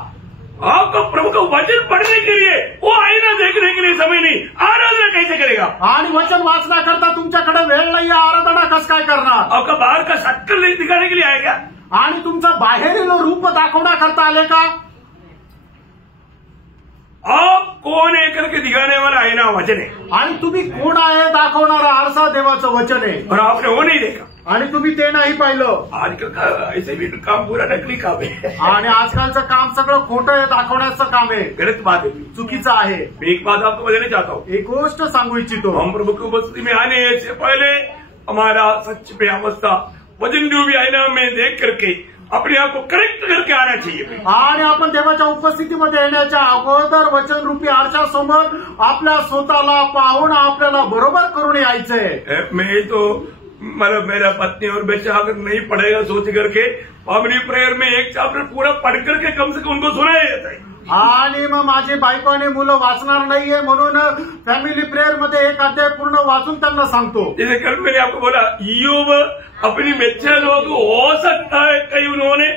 आपको प्रभु का वचन पढ़ने के लिए, वो आईना देखने के लिए समय नहीं, आराधना कैसे करेगा? आणि वचन वाचण्याकरता तुमच्याकडे वेळ नाही, आराधना कसं काय करणार? आपका बाहर का शक्ल दिखाने के लिए आएगा? आणि तुमचं बाहेरील रूप दाखवण्याकरता आले का? आप कौन है करके दिखाने वाला आईना वचन है. आणि तुम्ही कोण आहे दाखवणारा आरसा देवाचं वचन आहे. और आपने वो नहीं देखा. आणि तुम्ही ते नाही पाहिलं. आजकल का ऐसे भी काम पूरा नकली काम है. आणि आजकालचं काम सगळं खोटं आहे, दाखवण्याचं काम आहे. गलत बात है, चुकीचं आहे. मैं एक बात आपको बताना चाहता हूँ. एक गोष्ट सांगू इच्छितो. हम प्रभु की उपस्थिति में आने से पहले हमारा सच पे अवस्था वचन रूपी आईना में देख करके अपने आप को करेक्ट करके आना चाहिए. आणि आपण देवाच्या उपस्थितीमध्ये येण्याच्या अगोदर वचनरूपी आरशासमोर आपल्या स्वतःला पाहून आपल्याला बरोबर करून यायचंय. मैं तो मतलब मेरा पत्नी और बच्चा अगर नहीं पढ़ेगा सोच करके फैमिली प्रेयर में एक चैप्टर पूरा पढ़ करके कम से कम उनको सुनाया जाता है. आणि मग माझी बायको आणि मुलं वाचणार नाहीये म्हणून फॅमिली प्रेयर मध्ये एक अध्याय पूर्ण वाचून त्यांना सांगतो. जैसे कल मैंने आपको बोला, ईयोब अपनी बच्चे लोग हो सकता है कहीं उन्होंने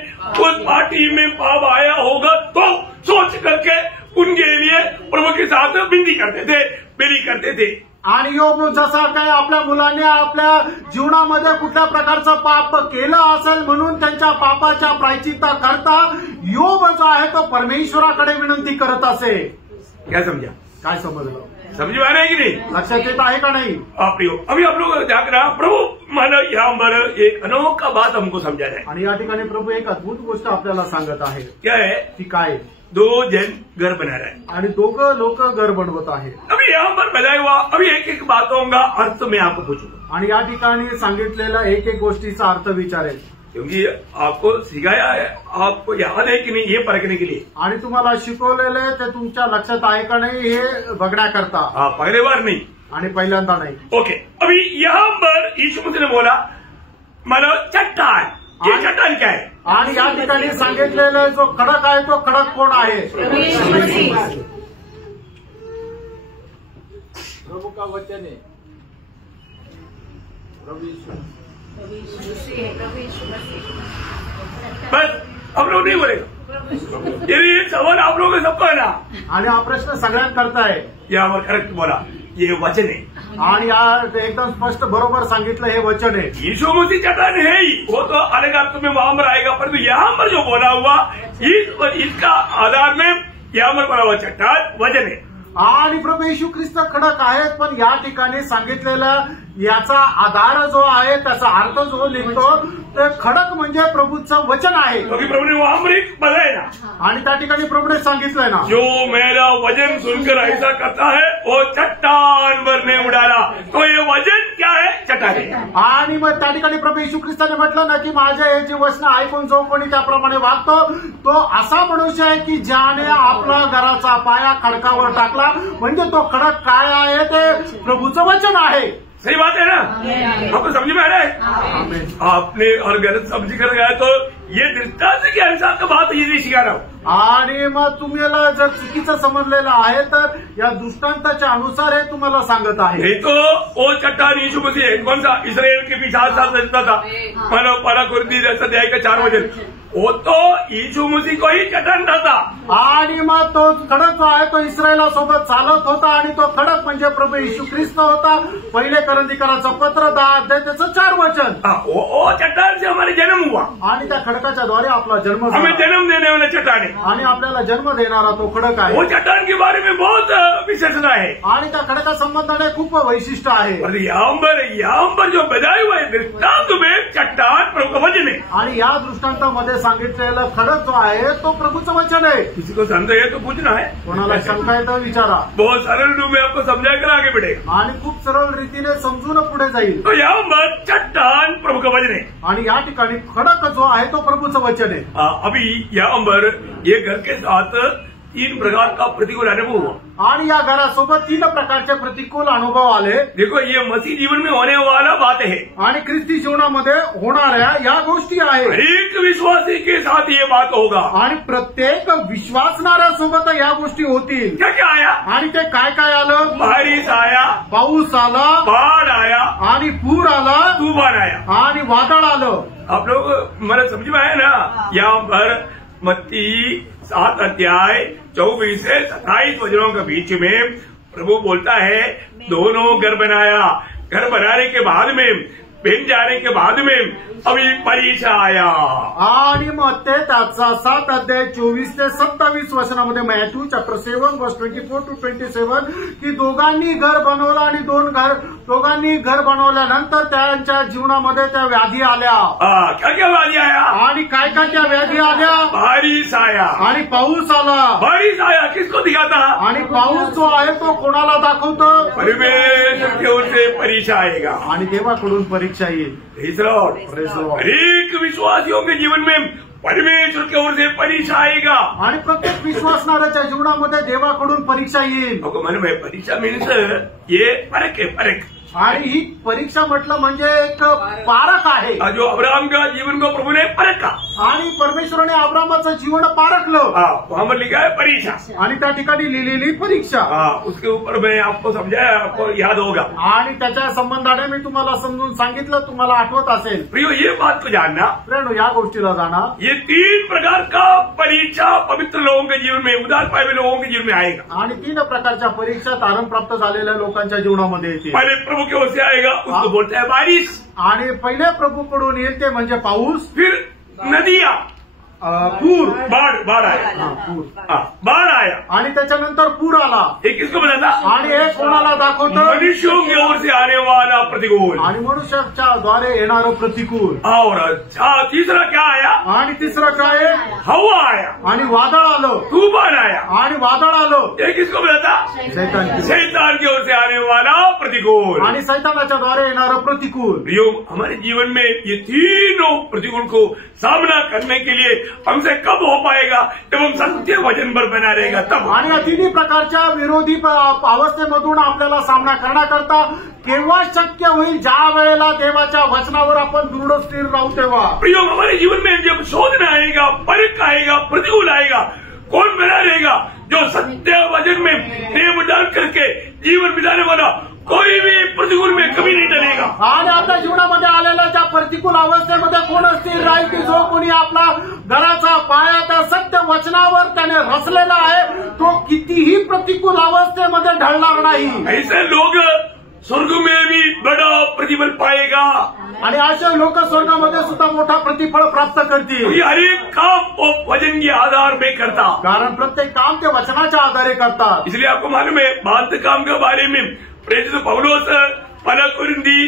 उस पार्टी में पाप आया होगा तो सोच करके उनके लिए प्रभु के साथ विनती करते थे, बेली करते थे. आणि योग जसा काय आपल्या मुलांनी आपल्या जीवनामध्ये कुठल्या प्रकारचं पाप केलं असेल म्हणून त्यांच्या पापाच्या प्रायचित्ता करता योग जो आहे तो परमेश्वराकडे विनंती करत असे. क्या समझा? काय समजलं? समझ में आ रहा है कि नहीं? लक्षात येत आहे का नाही? अभी आप लोग जाकर प्रभु मानो यहाँ पर एक अनोखा बात हमको समझा रहे. आणि या ठिकाणी प्रभू एक अद्भुत गोष्ट आपल्याला सांगत आहे. क्या है? ती काय? 2 जन घर बना रहे हैं आणि दोघं लोक घर बनवत आहेत. अभी यहाँ पर बताया हुआ अभी एक एक बातों का अर्थ मैं आपको पूछूंगा. आणि या ठिकाणी सांगितलेला एक एक गोष्टीचा अर्थ विचारेल. क्योंकि आपको सिखाया है, आपको याद है कि नहीं ये परखने के लिए. आणि तुम्हाला शिकवलेलं आहे ते तुमच्या लक्षात आहे का नाही हे बघण्याकरता. पहले बार नहीं आणि पहिल्यांदा नाही. ओके. अभी यहाँ पर यीशु मसीह ने बोला मानो चट्टान. ये चट्टान क्या है? आणि या ठिकाणी सांगितलेलं जो खडक आहे तो खडक कोण आहे? प्रभू का वचन है. बस हम लोग नहीं बोलेगा. ये सवाल आप लोगों का सबको है ना. आणि हा प्रश्न सगळ्यांना करताय. यहाँ पर करेक्ट बोला ये वचन है. आणि एकदम स्पष्ट बरोबर सांगितलं हे वचन आहे. यीशु मसीह चट्टान है ही, वो तो अलग अर्थ में वहां पर आएगा, परंतु यहाँ पर जो बोला हुआ इसका आधार में यहाँ पर बोला हुआ चट्टान वचन है. आणि प्रभू येशू ख्रिस्त खडक आहेत, पण या ठिकाणी सांगितलेलं याचा आधार जो आहे त्याचा अर्थ जो लिहितो ते खडक म्हणजे प्रभूचं वचन आहे. प्रभूने वहां पर एक बताया ना. आणि त्या ठिकाणी प्रभूने सांगितलंय ना, जो मेरा वचन सुनकर ऐसा करता है वो चट्टान पर नहीं उडाला. तो ये वचन क्या है? चट्टान है. आणि मग त्या ठिकाणी प्रभू येशू ख्रिस्ताने म्हटलं ना की माझ्या हे जे वचन ऐकून जो कोणी त्याप्रमाणे वागतो तो असा मनुष्य आहे की ज्याने आपला घराचा पाया खडकावर टाकला. म्हणजे तो खडक काय आहे ते प्रभूचं वचन आहे. सही बात है ना. आपको समझ में आ रहा है? आपने और गलत समझ कर गया तो ये दृष्टांत के अनुसार का बात ये नहीं सिखा रहा हूँ. आणि मग तुम्हाला जर चुकीचं समजलेलं आहे तर या दृष्टांताच्या अनुसार हे तुम्हाला सांगत आहे। नहीं तो वो चट्टान यीशु मसीह है, कौन सा इस्राएल के बीच 7 साल रहता था, मानो 12 कुरिन्थी 10:4 वो तो यीशु मसीह को ही चट्टान था। आणि मग तो खडक जो आहे तो इस्रायलासोबत चालत होता आणि तो खडक म्हणजे प्रभू येशू ख्रिस्त होता। पहिले करंदीकराचं पत्र 10 त्याचं 4 वो चट्टान से हमारे जन्म हुआ आणि त्या खडकाच्या द्वारे आपला जन्म हमें झाला जन्म देने वाला चट्टान है। आणि आपल्याला जन्म देणारा तो खडक वो आहे चट्टान के बारे में बहुत विशेषता है। आणि त्या खडका संबंधाने खूप वैशिष्ट्य आहे। और यहाँ पर जो बजाए हुए दृष्टांत में चट्टान प्रभु का वचन है। आणि या दृष्टांतामध्ये सांगितलेलं खडक जो आहे तो प्रभूचं वचन आहे। किसी को संदेह है तो पूछना है, कोणाला शंका आहे तर विचारा। बहुत सरल रूप में आपको समझा कर आगे बढ़ेगा। आणि खूप सरळ रीतीने समजून पुढे जाईल। तो यहाँ पर चट्टान प्रभु का वचन है। आणि या ठिकाणी खडक जो आहे तो प्रभूचं वचन आहे। अभी यहाँ पर ये घर के साथ 3 प्रकार का प्रतिकूल अनुभव हुआ। आणि या घरासोबत 3 प्रकारचे प्रतिकूल अनुभव आले। देखो ये मसीह जीवन में होने वाला बात है आणि ख्रिस्ती जीवनामध्ये होणाऱ्या या गोष्टी आहेत। हर एक विश्वासी के साथ ये बात होगा। आणि प्रत्येक विश्वासणाऱ्यासोबत या गोष्टी होतील। क्या क्या आया? आणि ते काय काय आलं? बारिश आया, पाऊस आला, बाढ़ आया, आणि पूर आला, तूफान आया। आणि वादळ आलं। आप लोग मतलब समझ में आया ना? यहाँ पर मत्ती 7 अध्याय 24 से 27 वचनों के बीच में प्रभु बोलता है दोनों घर बनाया, घर बनाने के बाद में बन जाने के बाद में अभी परीक्षा आया। आणि मग ते त्याचा 7 अध्याय 24 ते 27 वचनामध्ये मॅथ्यू चॅप्टर 7 वर्स 24 to 27 की दोघांनी घर बनवलं आणि दोघांनी घर बनवल्यानंतर त्यांच्या जीवनामध्ये त्या व्याधी आल्या। क्या क्या व्याधी आया? आणि काय काय त्या व्याधी आल्या? बारिश आया आणि पाऊस आला। बारिश आया किसको दिखाता? आणि पाऊस जो आहे तो कोणाला दाखवतो? परमेश्वर की ओर से परीक्षा आएगा आणि देवाकडून परीक्षा येईल। Praise the Lord. Praise the Lord. हर एक विश्वासियों के जीवन में परमेश्वर की ओर से परीक्षा आएगा। आणि प्रत्येक विश्वासणाऱ्याच्या जीवनामध्ये देवाकडून परीक्षा येईल। आपको मालूम है परीक्षा मीन्स ये परख है, परख। आणि ही परीक्षा म्हटलं म्हणजे एक पारख आहे। जो अब्राहम का जीवन को प्रभु ने परखा आणि परमेश्वराने अब्राहमाचं जीवन पारखलं। वहां पर लिखा है परीक्षा आणि त्या ठिकाणी लिहिलेली परीक्षा। उसके ऊपर मैं आपको समझाया, आपको याद होगा। आणि त्याच्या संबंधाने मी तुम्हाला समजून सांगितलं, तुम्हाला आठवत असेल। प्रियो ये बात को जानना, प्रेरणो या गोष्टीला जाणार ये 3 प्रकार का परीक्षा पवित्र लोगों के जीवन में, उदार पाए हुए लोगों के जीवन में आएगा। आणि 3 प्रकारच्या परीक्षा तारण प्राप्त झालेल्या लोकांच्या जीवनामध्ये येतील। पहले प्रभु की ओर से आएगा, उसको बोलता है बारिश। आणि पहिले प्रभूकडून येईल ते म्हणजे पाऊस। फिर नदियां, पूर, बाढ़ आया, पूर, बाढ़ आया। आणि त्याच्यानंतर पूर आला। ये किसको बताता? आणि हे कोणाला दाखवतं? मनुष्यों की ओर से आने वाला प्रतिकूल। आणि मनुष्याच्या द्वारे येणारं प्रतिकूल। और तीसरा क्या आया? आणि तिसरं काय? हवा आया, आणि वादळ आलं, तूफान आया। आणि वादळ आलं। ये किसको बताता? शैतान की ओर से आने वाला प्रतिकूल। आणि सैतानाच्या द्वारे येणारं प्रतिकूल। प्रियो, हमारे जीवन में ये तीनों प्रतिकूल को सामना करने के लिए हमसे कब हो पाएगा? जब हम सत्य वचन पर बना रहेगा तब। आणि या 3 प्रकारच्या विरोधी अवस्थेमधून आपल्याला सामना करण्याकरता केव्हा शक्य होईल? ज्या वेळेला देवाच्या वचनावर आपण दृढ स्थिर राहू तेव्हा। प्रियो, हमारे जीवन में जब शोधना आएगा, परख आएगा, प्रतिकूल आएगा, कौन बना रहेगा? जो सत्य वचन में नेम डाल करके जीवन बिताने वाला कोई भी प्रतिकूल में कभी नहीं डरेगा। आणि आपल्या जीवनामध्ये आलेल्या त्या प्रतिकूल अवस्थेमध्ये कोण स्थिर राहील की जो कोणी आपला घराचा पाया त्या सत्य वचनावर त्याने रचलेला आहे तो कितीही प्रतिकूल अवस्थेमध्ये ढळणार नाही। ऐसे लोग स्वर्ग में भी बड़ा प्रतिफल पाएगा। आणि असे लोक स्वर्गामध्ये सुद्धा मोठा प्रतिफळ प्राप्त करतील। हर एक काम वो वचन के आधार में करता, कारण प्रत्येक काम ते वचनाच्या आधारे करतात। इसलिए आपको मालूम है बांध काम के बारे में प्रेरित पौलुस पहला कुरिन्थी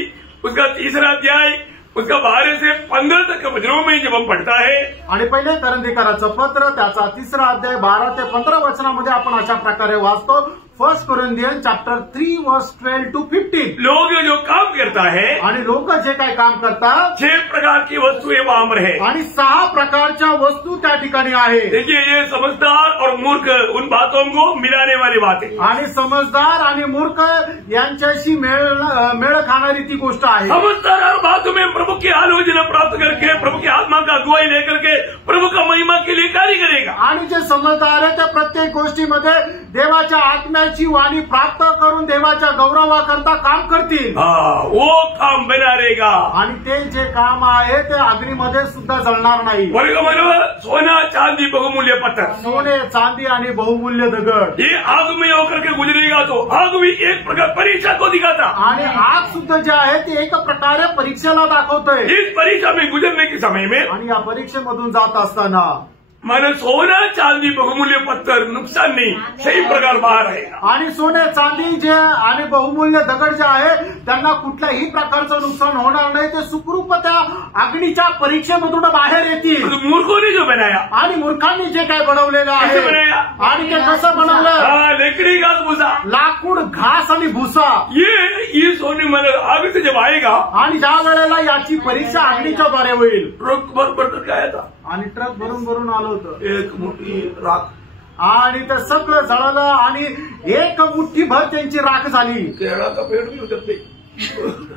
उसका 3 अध्याय उसका 12 से 15 तक के वचनों में जब हम पढ़ता है। आणि पहिले करंदीकराचं पत्र त्याचा 3 अध्याय 12 ते 15 वचनामध्ये आपण अशा प्रकारे वाचतो। 1 Corinthians chapter 3 verse 12 to 15. लोग जो काम करता है आणि लोक जे काय काम करतात 6 प्रकार की वस्तुएं वहां पर है। आणि 6 प्रकारच्या वस्तू त्या ठिकाणी आहे। देखिए ये समझदार और मूर्ख उन बातों को मिलाने वाली बात है। आणि समजदार आणि मूर्ख यांच्याशी मेळ खाणारी ती गोष्ट आहे। समझदार और बातों में प्रभु की आलोचना प्राप्त करके प्रभु की आत्मा का अगुवाई लेकर के प्रभु का महिमा के लिए कार्य करेगा। आणि जे समजदार आहे त्या प्रत्येक गोष्टीमध्ये देवाच्या आत्म्याची वाणी प्राप्त करून देवाच्या गौरवाकरता काम करतील। वो काम बना रहेगा। आणि ते जे काम आहे ते अग्नीमध्ये सुद्धा जळणार नाही। सोना चांदी बहुमूल्य पत्थर, सोने चांदी आणि बहुमूल्य दगड ये आग में होकर के गुजरेगा तो आग भी एक प्रकार परीक्षा को दिखाता। आणि आग सुद्धा जे आहे ते एक प्रकारे परीक्षेला दाखवतोय। इस परीक्षा में गुजरने के समय में आणि या परीक्षेमधून जात असताना माने सोना चांदी बहुमूल्य पत्थर नुकसान नहीं, सही प्रकार बाहर आएगा। आणि सोने चांदी जे आणि बहुमूल्य दगड जे आहे त्यांना कुठल्याही प्रकारचं नुकसान होणार नाही, ते सुखरूप त्या अग्नीच्या परीक्षेमधून बाहेर येतील। मूर्खों ने जो बनाया आणि मूर्खांनी जे काय बनवलेलं आहे आणि ते कसं बनवलं, लकड़ी घास भूसा, लाकूड घास आणि भुसा, ये सोने म्हणजे आग से जब आएगा आणि ज्या वेळेला याची परीक्षा अग्नीच्या द्वारे होईल। ट्रक भर काय था आणि ट्रक भरून भरून आलं होतं, एक मोठी राख, आणि ते सगळं जळालं आणि एक मुठ्ठीभर त्यांची राख झाली। केळा का पेड़ भी उधर पे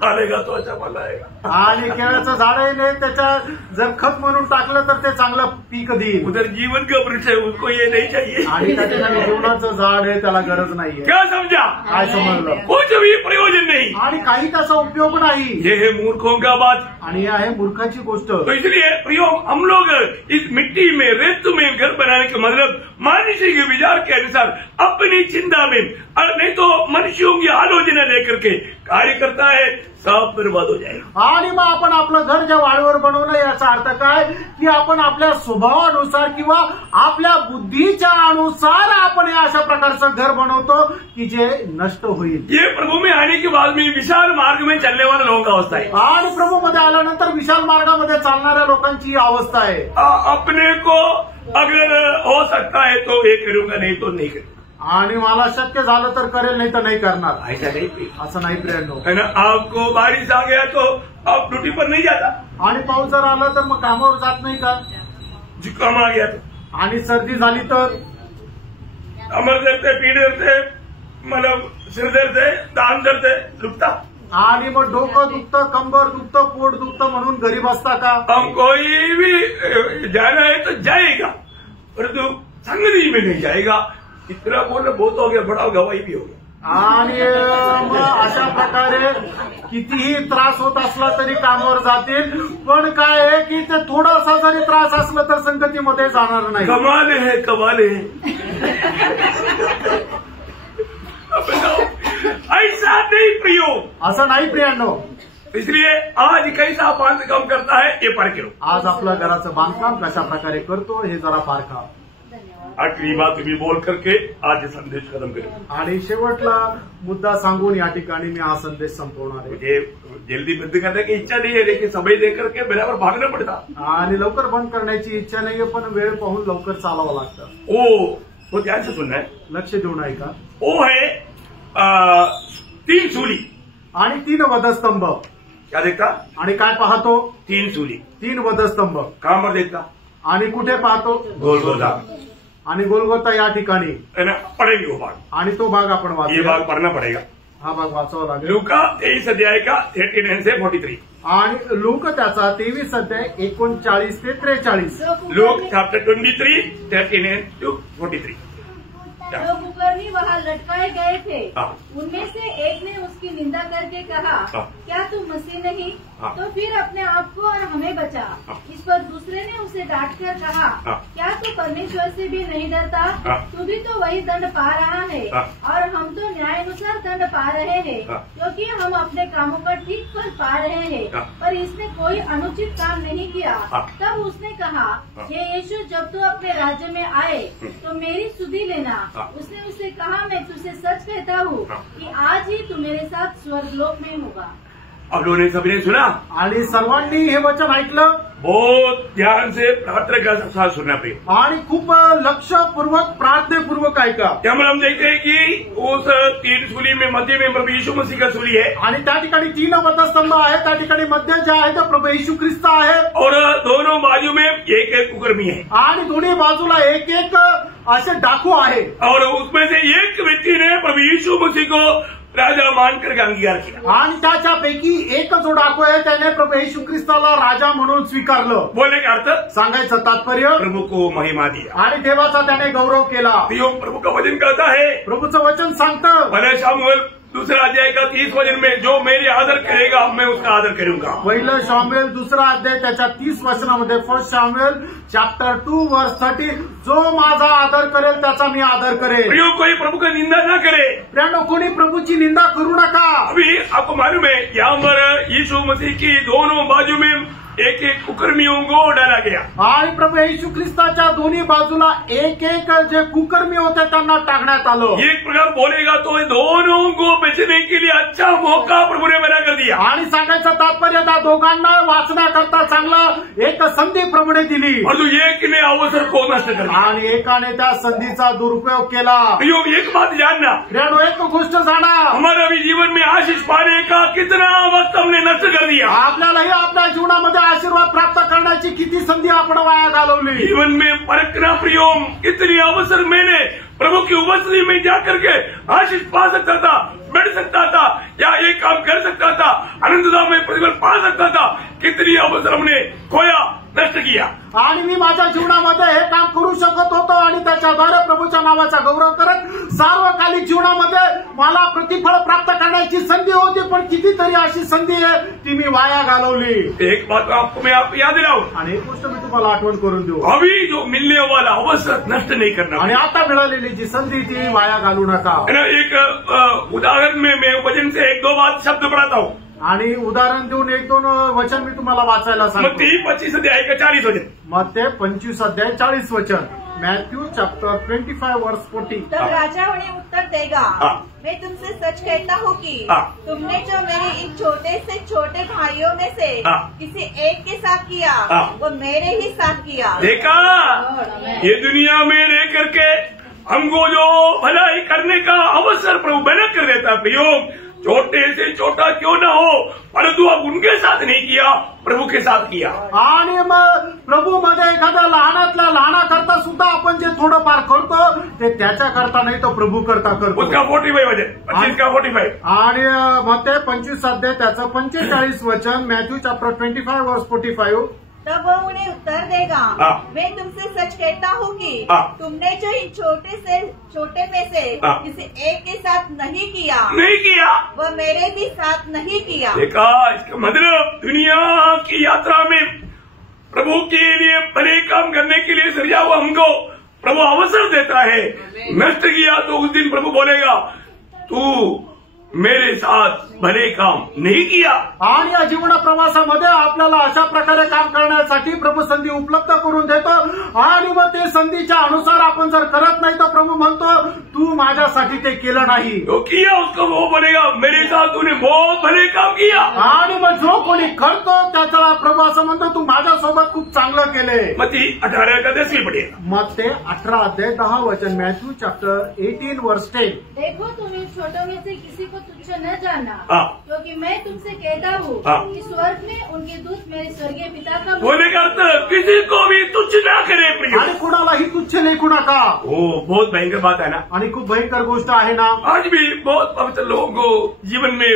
आलेगा तो अच्छा फल आएगा। आणि केळाचं झाडही नाही, त्याच्या जर खत म्हणून टाकलं तर ते चांगलं पीक देईल। उधर जीवन का वृक्ष है, उसको ये नहीं चाहिए। आणि त्या ठिकाणी जीवनाचं झाड आहे, त्याला गरज नाहीये। क्या समझा? काय समजलं? कुछ भी प्रयोजन नहीं, आणि काही त्याचा उपयोग नाही। ये है मूर्खों का बात। आणि ही आहे मूर्खाची गोष्ट। तो इसलिए प्रयोग हम लोग इस मिट्टी में रेत में घर बनाने का मतलब मनुष्य के विचार के अनुसार अपनी चिंता में, नहीं तो मनुष्यों की आलोचना लेकर के कार्य करता है, सब बर्बाद हो जाएगा। आणि मग आपण आपलं घर ज्या वाळूवर बनवलं याचा अर्थ काय की आपण आपल्या स्वभावानुसार किंवा आपल्या बुद्धीच्या अनुसार आपण अशा प्रकारचं घर बनवतो की जे नष्ट होईल। ये प्रभु में आने के बाद में विशाल मार्ग में चलने वाले लोगों का अवस्था है। आणि प्रभू मध्ये आल्यानंतर विशाल मार्गामध्ये चालणाऱ्या लोकांची ही अवस्था आहे। अपने को अगर हो सकता है तो ये करूंगा, नहीं तो नहीं करूंगा। आणि मला शक्य झालं तर करेल, नाही तर नाही करणार, ऐसा नहीं, असं नाही प्रियांनो। है ना। आपको बारिश आ गया तो आप ड्यूटी पर नहीं जाता, आणि पाऊस जर आला तर मग कामावर जात नाही का? जुकाम आ गया तो, आणि सर्दी झाली तर कमर दर्द है, पीठ दर्द है, मतलब सिर दर्द है, दान दर्द है, दुखता। आणि मग डोकं दुखतं, कंबर दुखतं, पोट दुखतं म्हणून घरी बसता का? हम कोई भी जाना है तो जाएगा, परंतु संगति में नहीं जाएगा। इतना बोलना बहुत हो गया, बड़ा गवाही भी हो गया। आणि मग अशा प्रकारे कितीही त्रास होत असला तरी कामावर जातील, पण काय आहे की ते थोडासा जरी त्रास असला तर संगतीमध्ये जाणार नाही। कमाल है, कमाल है। ऐसा नहीं प्रयोग, असं नाही प्रियांनो। इसलिए आज कैसा बांधकाम करता है ये परख लो। आज आपलं घराचं बांधकाम कशा प्रकारे करतो हे जरा पारखा। आखिरी बात भी बोल करके आज संदेश खत्म करें। आणि शेवटला मुद्दा सांगून या ठिकाणी मी हा संदेश संपवणार आहे। मुझे जल्दी बंद करने की इच्छा नहीं है, लेकिन समय देकर के बराबर भागना पड़ता। आणि लवकर बंद करण्याची इच्छा नाहीये, पण वेळ पाहून लवकर चालावं लागतं। वो ध्यान से सुनना है, लक्ष देऊन ऐका। वो है 3 सूली आणि 3 वधस्तंभ। क्या देखता? आणि काय पाहतो? 3 सूली, 3 वधस्तंभ। कहां पर देखता? आणि कुठे पाहतो? गोलगोला। आणि गोलगोता या ठिकाणी है ना, पढ़ेंगे वो भाग। आणि तो भाग आपण ये वाचूया। भाग पढ़ना पड़ेगा। हा भाग वाचावा लागेल। लूका 23 अध्याय का 39 से 43। आणि लूक त्याचा 23 अध्याय 39 ते 43। Luke chapter 23 39 to 43। जो कुकर्मी वहाँ लटकाए गए थे, हाँ। उनमें से एक ने उसकी निंदा करके कहा, हाँ। क्या तू मसीह नहीं? हाँ। तो फिर अपने आप को और हमें बचा। हाँ। इस पर दूसरे ने उसे डांट कर कहा, हाँ। क्या तू परमेश्वर से भी नहीं डरता? हाँ। तू भी तो वही दंड पा रहा है, हाँ। और हम तो न्याय अनुसार दंड पा रहे हैं, हाँ। क्योंकि हम अपने कामों का ठीक फल पा रहे हैं। हाँ। पर इसने कोई अनुचित काम नहीं किया। हाँ। तब उसने कहा, हाँ। हे यीशु, जब तू अपने राज्य में आए तो मेरी सुधि लेना। हाँ। उसने उसे कहा, मैं तुझसे सच कहता हूँ हाँ। कि आज ही तू मेरे साथ स्वर्गलोक में होगा। आप लोगों ने सभी ने सुना आणि सर्वांनी हे वचन ऐकलं, बहुत ध्यान से प्रार्थना का साथ सुनना पड़ेगा आणि खूप लक्षपूर्वक प्रार्थनेपूर्वक ऐका। त्यामुळे हम देखते हैं कि उस 3 सूली में मध्य में प्रभु यीशु मसीह का सूली है आणि त्या ठिकाणी 3 वधस्तंभ आहे, त्या ठिकाणी मध्य जे आहे ते प्रभू येशू ख्रिस्त आहे और दोनों बाजू में एक एक कुकर्मी है आणि दोन्ही बाजूला एक एक असे डाकू आहे और उसमें से एक व्यक्ति ने प्रभु यीशु मसीह को राजा मानकर अंगीकार किया आणि त्याच्यापैकी एक जो डाकू आहे त्याने प्रभू येशू ख्रिस्ताला राजा म्हणून स्वीकारलं। बोलने का अर्थ सांगायचं तात्पर्य प्रभु को महिमा दिया आणि देवाचा त्याने गौरव केला। प्रभु का वचन कहता है, प्रभूचं वचन सांगतं भले शामुएल 2 अध्याय का 30 वचन में, जो मेरे आदर करेगा मैं उसका आदर करूंगा। पहिलं शामुएल 2 अध्याय त्याच्या 30 वचनामध्ये, 1 शामुएल चॅप्टर 2 वर्स 30, जो माझा आदर करेल त्याचा मी आदर करेल। प्रियो, कोई प्रभु का निंदा न करे। प्रियानो, कोणी प्रभूची निंदा करू नका। अभी आपको मालूम है यहाँ पर यीशु मसीह की दोनों बाजू में एक एक कुकर्मियों को डाला गया आणि प्रभू येशू ख्रिस्ताच्या दोन्ही बाजूला एक एक जे कुकर्मी होते त्यांना टाकण्यात आलं। एक प्रकार बोलेगा तो दोनों को बेचने के लिए अच्छा मौका प्रभु ने बना कर दिया आणि सांगायचं तात्पर्य त्या दोघांना वाचण्याकरता चांगला एक संधी प्रभूने दिली और तो एक ने अवसर को नष्ट कर दिया आणि एकाने त्या संधीचा दुरुपयोग केला। प्रियो, एक बात जानना, प्रियानो, एक गोष्ट जाणा, हमारा भी जीवन में आशीष पाने का कितना वक्त हमने नष्ट कर दिया। आपल्यालाही आपल्या जीवनामध्ये आशीर्वाद प्राप्त करण्याची किती संधी आपण वाया घालवली। जीवन में परखना प्रियो, कितनी अवसर मैंने प्रभु की उपस्थिति में जाकर के आशीष पा सकता था, बैठ सकता था या एक काम कर सकता था, आनंदता में प्रतिफल पा सकता था, कितनी अवसर हमने खोया, नष्ट किया। आणि मी माझ्या जीवनामध्ये हे काम करू शकत होतो आणि त्याच्याद्वारे प्रभूच्या नावाचा गौरव करत सार्वकालिक जीवनामध्ये मला प्रतिफळ प्राप्त करण्याची संधी होती, पण कितीतरी अशी संधी आहे ती मी वाया घालवली। एक बात आपको मैं आपको याद दिलाऊं, आणि एक गोष्ट मी तुम्हाला आठवण करून देऊ, अभी जो मिलने वाला अवसर नष्ट नहीं करना आणि आता मिळालेली जी संधी ती वाया घालू नका। एक उदाहरण में मैं वचन से 1-2 बात शब्द पढ़ाता हूँ आणि उदाहरण देऊन 1-2 वचन मी तुम्हाला वाचायला सांगतो। मत्ती 25 अध्याय का 40 वचन, मत्ती 25 अध्याय 40 वचन, मैथ्यू चैप्टर 25 वर्स 40। तब राजा उन्हें उत्तर देगा, मैं तुमसे सच कहता हूँ कि तुमने जो मेरे इन छोटे से छोटे भाइयों में से किसी एक के साथ किया वो मेरे ही साथ किया। देखा, ये दुनिया में रह करके हमको जो भलाई करने का अवसर प्रभु बना कर देता प्रयोग, छोटे से छोटा क्यों ना हो, परंतु अब उनके साथ नहीं किया, प्रभु के साथ किया। आणि मग प्रभू मध्ये एखाद्या लहानातल्या लहानाकरता सुद्धा आपण जे थोडंफार करतो ते त्याच्या करता नाही तर प्रभू करता करतो। उसका 45 वचन, 25 का 45, आणि मत्ती 25 अध्याय त्याचं 45 वचन, मैथ्यू चैप्टर 25 वर्स 45। तब वो उन्हें उत्तर देगा, मैं तुमसे सच कहता हूँ कि तुमने जो इन छोटे में से किसी एक के साथ नहीं किया वो मेरे भी साथ नहीं किया। देखा, इसका मतलब दुनिया की यात्रा में प्रभु के लिए भले काम करने के लिए सरिया हुआ हमको प्रभु अवसर देता है, नष्ट किया तो उस दिन प्रभु बोलेगा तू मेरे साथ भले काम नाही किया। आणि या जीवन प्रवासामध्ये आपल्याला अशा प्रकारे काम करण्यासाठी प्रभू संधी उपलब्ध करून देतो आणि मग ते संधीच्या अनुसार आपण जर करत नाही तर प्रभू म्हणतो तू माझ्यासाठी ते केलं नाही। जो किया उसको वो बोलेगा मेरे साथ तूने बहुत भले काम किया। आणि मग जो कोणी करतो त्याचा प्रभू असं म्हणतो तू माझ्यासोबत खूप चांगलं केले। मत्ती 18 का 10 पढ़िए, मत्ती 18 अध्याय 10 वचन, मैथ्यू चैप्टर 18 वर्स 10। देखो तुम इन छोटों में से किसी को तुच्छ न जानना, क्योंकि मैं तुमसे कहता हूँ कि स्वर्ग में उनके दूत मेरे स्वर्गीय पिता का बोले का अर्थ किसी को भी तुच्छ ना करे आणि कुणालाही तुच्छ लेखू नका। बहुत भयंकर बात है ना, आणि खूप भयंकर गोष्ट आहे ना। आज भी बहुत पवित्र लोगों को जीवन में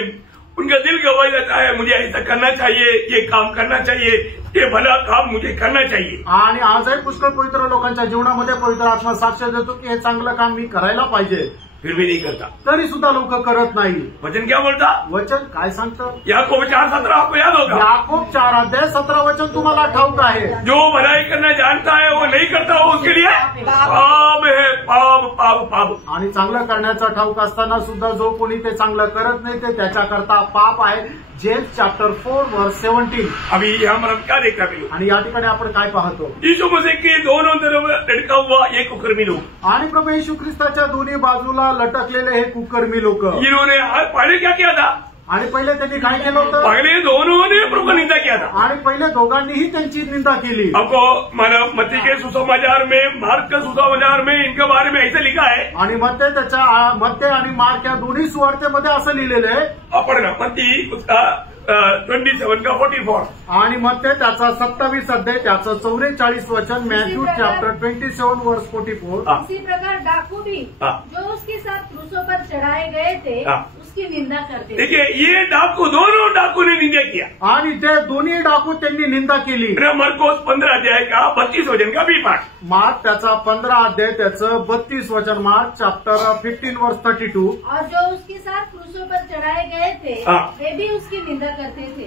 उनका दिल गवाही जाता है, मुझे ऐसा करना चाहिए, ये काम करना चाहिए, ये भला काम मुझे करना चाहिए। आणि आजही पुष्कळ पवित्र लोकांच्या जीवनामध्ये पवित्र आत्मा साक्ष देतो की हे चांगलं काम मी करायला पाहिजे, फिर भी नहीं करता, तरी सुद्धा लोक करत नाही। वचन क्या बोलता, वचन काय सांगतं, याकूब 4:17 आपको याद होगा। याकूब 4 अध्याय 17 वचन तुम्हाला ठाऊक आहे, जो भलाई करना जानता है वो नहीं करता हो उसके लिए पाप है, पाप पाप पाप। आणि चांगलं करण्याचा ठाऊक असताना सुद्धा जो कोणी ते चांगलं करत नाही ते त्याच्याकरता पाप आहे। जेम्स चॅप्टर 4 वर्स 17। अभी यहाँ पर हम क्या देखा भी, आणि या ठिकाणी आपण काय पाहतो, यीशु मसीह के दोनों तरफ लटका हुआ एक कुकर्मी लोग, आणि प्रभू येशू ख्रिस्ताच्या दोन्ही बाजूला लटकलेले हे कुकर्मी लोक, इन्होंने पहले क्या किया था, आणि पहिले त्यांनी काय केलं होतं? पहले दोनों ने प्रभु का निंदा किया था। आणि पहिले दोघांनीही त्यांची निंदा केली। आपको मानव मत्ती के सुसमाचार में, मार्क के सुसमाचार में इनके बारे में ऐसे लिखा है। आणि मत्ते आणि मार्क या दोन्ही सुवार्तेमध्ये असं लिहिलेलं आहे। आपण ना मत्ती उसका 27 का 44 आणि मत्ते त्याचा 27 अध्याय त्याचं 44 वचन, मॅथ्यू चॅप्टर 27 वर्स 44। इसी प्रकार डाकू भी जो उसके साथ क्रूसों पर चढ़ाए गए थे उसकी निंदा करते थे। देखिए ये डाकू, दोनों डाकू ने निंदा किया आणि ते दोन्ही डाकू त्यांनी निंदा केली। मरकोस 15 अध्याय का 32 वचन का भी पाठ। मार्क त्याचा 15 अध्याय त्याचं 32 वचन, मार्क चॅप्टर 15 वर्स 32। और जो उसके साथ क्रूसों पर चढ़ाए गए थे वे भी उसकी निंदा करते थे।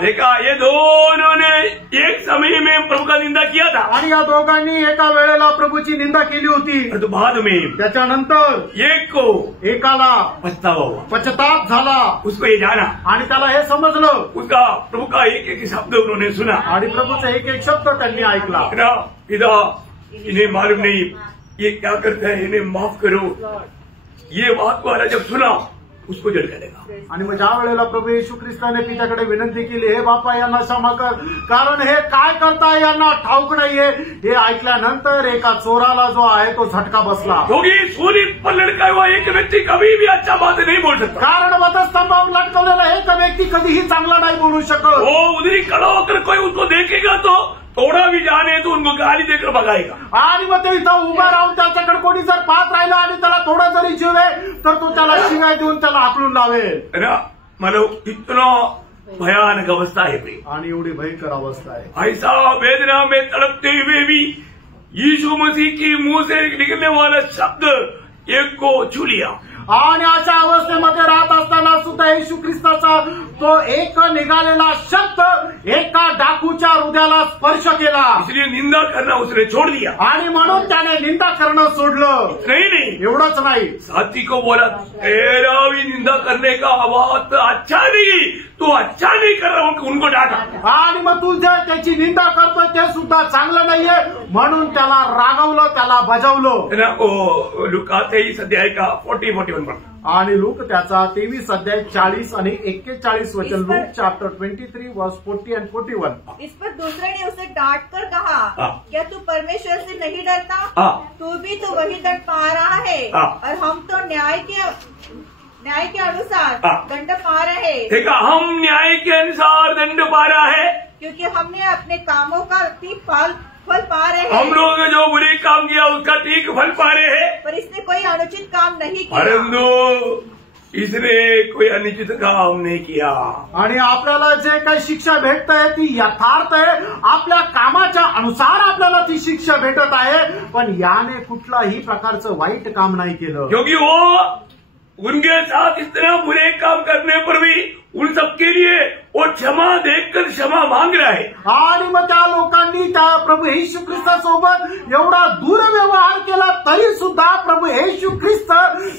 देखा, ये दोनों ने एक समय में प्रभु का निंदा किया था। आणि या दोघांनी एका वेळेला प्रभूची निंदा केली होती। तो बाद में त्याच्यानंतर एक को एकाला पछतावा हुआ, पश्चाताप झाला, उसको ये जाना, आणि त्याला हे समजलं, उसका प्रभु का एक एक शब्द उन्होंने सुना आणि प्रभूचा एक एक शब्द त्यांनी ऐकला। पिता इन्हें मालूम नहीं ये क्या करता है, इन्हें माफ करो। ये बात वाला जब सुना उसको जल जाएगा। आणि मग ज्या वेळेला प्रभू येशू ख्रिस्ताने पित्याकडे विनंती केली, हे बापा यांना क्षमा कर, कारण हे काय करताय यांना ठाऊक नाहीये, हे ऐकल्यानंतर एका चोराला जो आहे तो झटका बसला। क्योंकि सूली पर लटका हुआ एक व्यक्ति कभी भी अच्छा बात नहीं बोल सकता, कारण वधस्तंभावर लटकवलेला एक व्यक्ती कधीही चांगला नाही बोलू शकत। वो उधरी खड़ा होकर कोई उसको देखेगा तो थोड़ा भी जाने तो उनको गाली देकर भगाएगा। आणि मग ते इथं उभा राहून त्याच्याकडे कोणी जर पाहत राहिला आणि त्याला थोडा जरी जीवे तर तो त्याला शिवाय देऊन त्याला हाकलून लावेल। मतलब इतना भयानक अवस्था है भाई, आणि एवढी भयंकर अवस्था आहे। ऐसा वेदना में तड़पते हुए भी यीशु मसीह की मुंह से निकलने वाला शब्द एक को छू लिया। आणि अशा अवस्थेमध्ये राहत असताना सुद्धा येशू ख्रिस्ताचा तो एक निघालेला शब्द एका डाकूच्या हृदयाला स्पर्श केला। इसलिए निंदा करना उसने छोड़ दिया, आणि म्हणून त्याने निंदा करणं सोडलं। नहीं एवढंच नाही, साथी को बोला तेरा भी निंदा करने का आवाज अच्छा नहीं, तू अच्छा नहीं कर रहा हूं, उनको डांटा। आणि मग तू जे त्याची निंदा करतोय ते सुद्धा चांगलं नाहीये म्हणून त्याला रागवलं, त्याला बजावलं। लुका 23 अध्याय का 40-41 आणि लूक त्याचा 23 अध्याय 40 आणि 41 वचन, लूक चॅप्टर 23 वर्स 40 and 41। इस पर दूसरे ने उसे डांट कर कहा, क्या तू परमेश्वर से नहीं डरता? तू भी तो वही दंड पा रहा है और हम तो न्याय के अनुसार दंड पा रहे। देखा, हम न्याय के अनुसार दंड पा रहा है क्योंकि हमने अपने कामों का ठीक फल पा रहे हैं। हम लोग जो बुरे काम किया उसका ठीक फल पा रहे हैं, पर इसने कोई अनुचित काम नहीं किया। परंतु इसने कोई अनुचित काम नहीं किया। आणि आपल्याला जे काही शिक्षा भेटत आहे ती यथार्थ आहे, आपल्या कामाच्या अनुसार आपल्याला ती शिक्षा भेटत आहे, पण याने कुठलाही प्रकारचं वाईट काम नाही केलं। क्योंकि वो उनके साथ इतना बुरे काम करने पर भी उन सबके लिए वो क्षमा देखकर क्षमा मांग रहा है। आणि मग त्या लोकांनी त्या प्रभू येशू ख्रिस्तासोबत एवढा दुर्व्यवहार केला तरी सुद्धा प्रभू येशू ख्रिस्त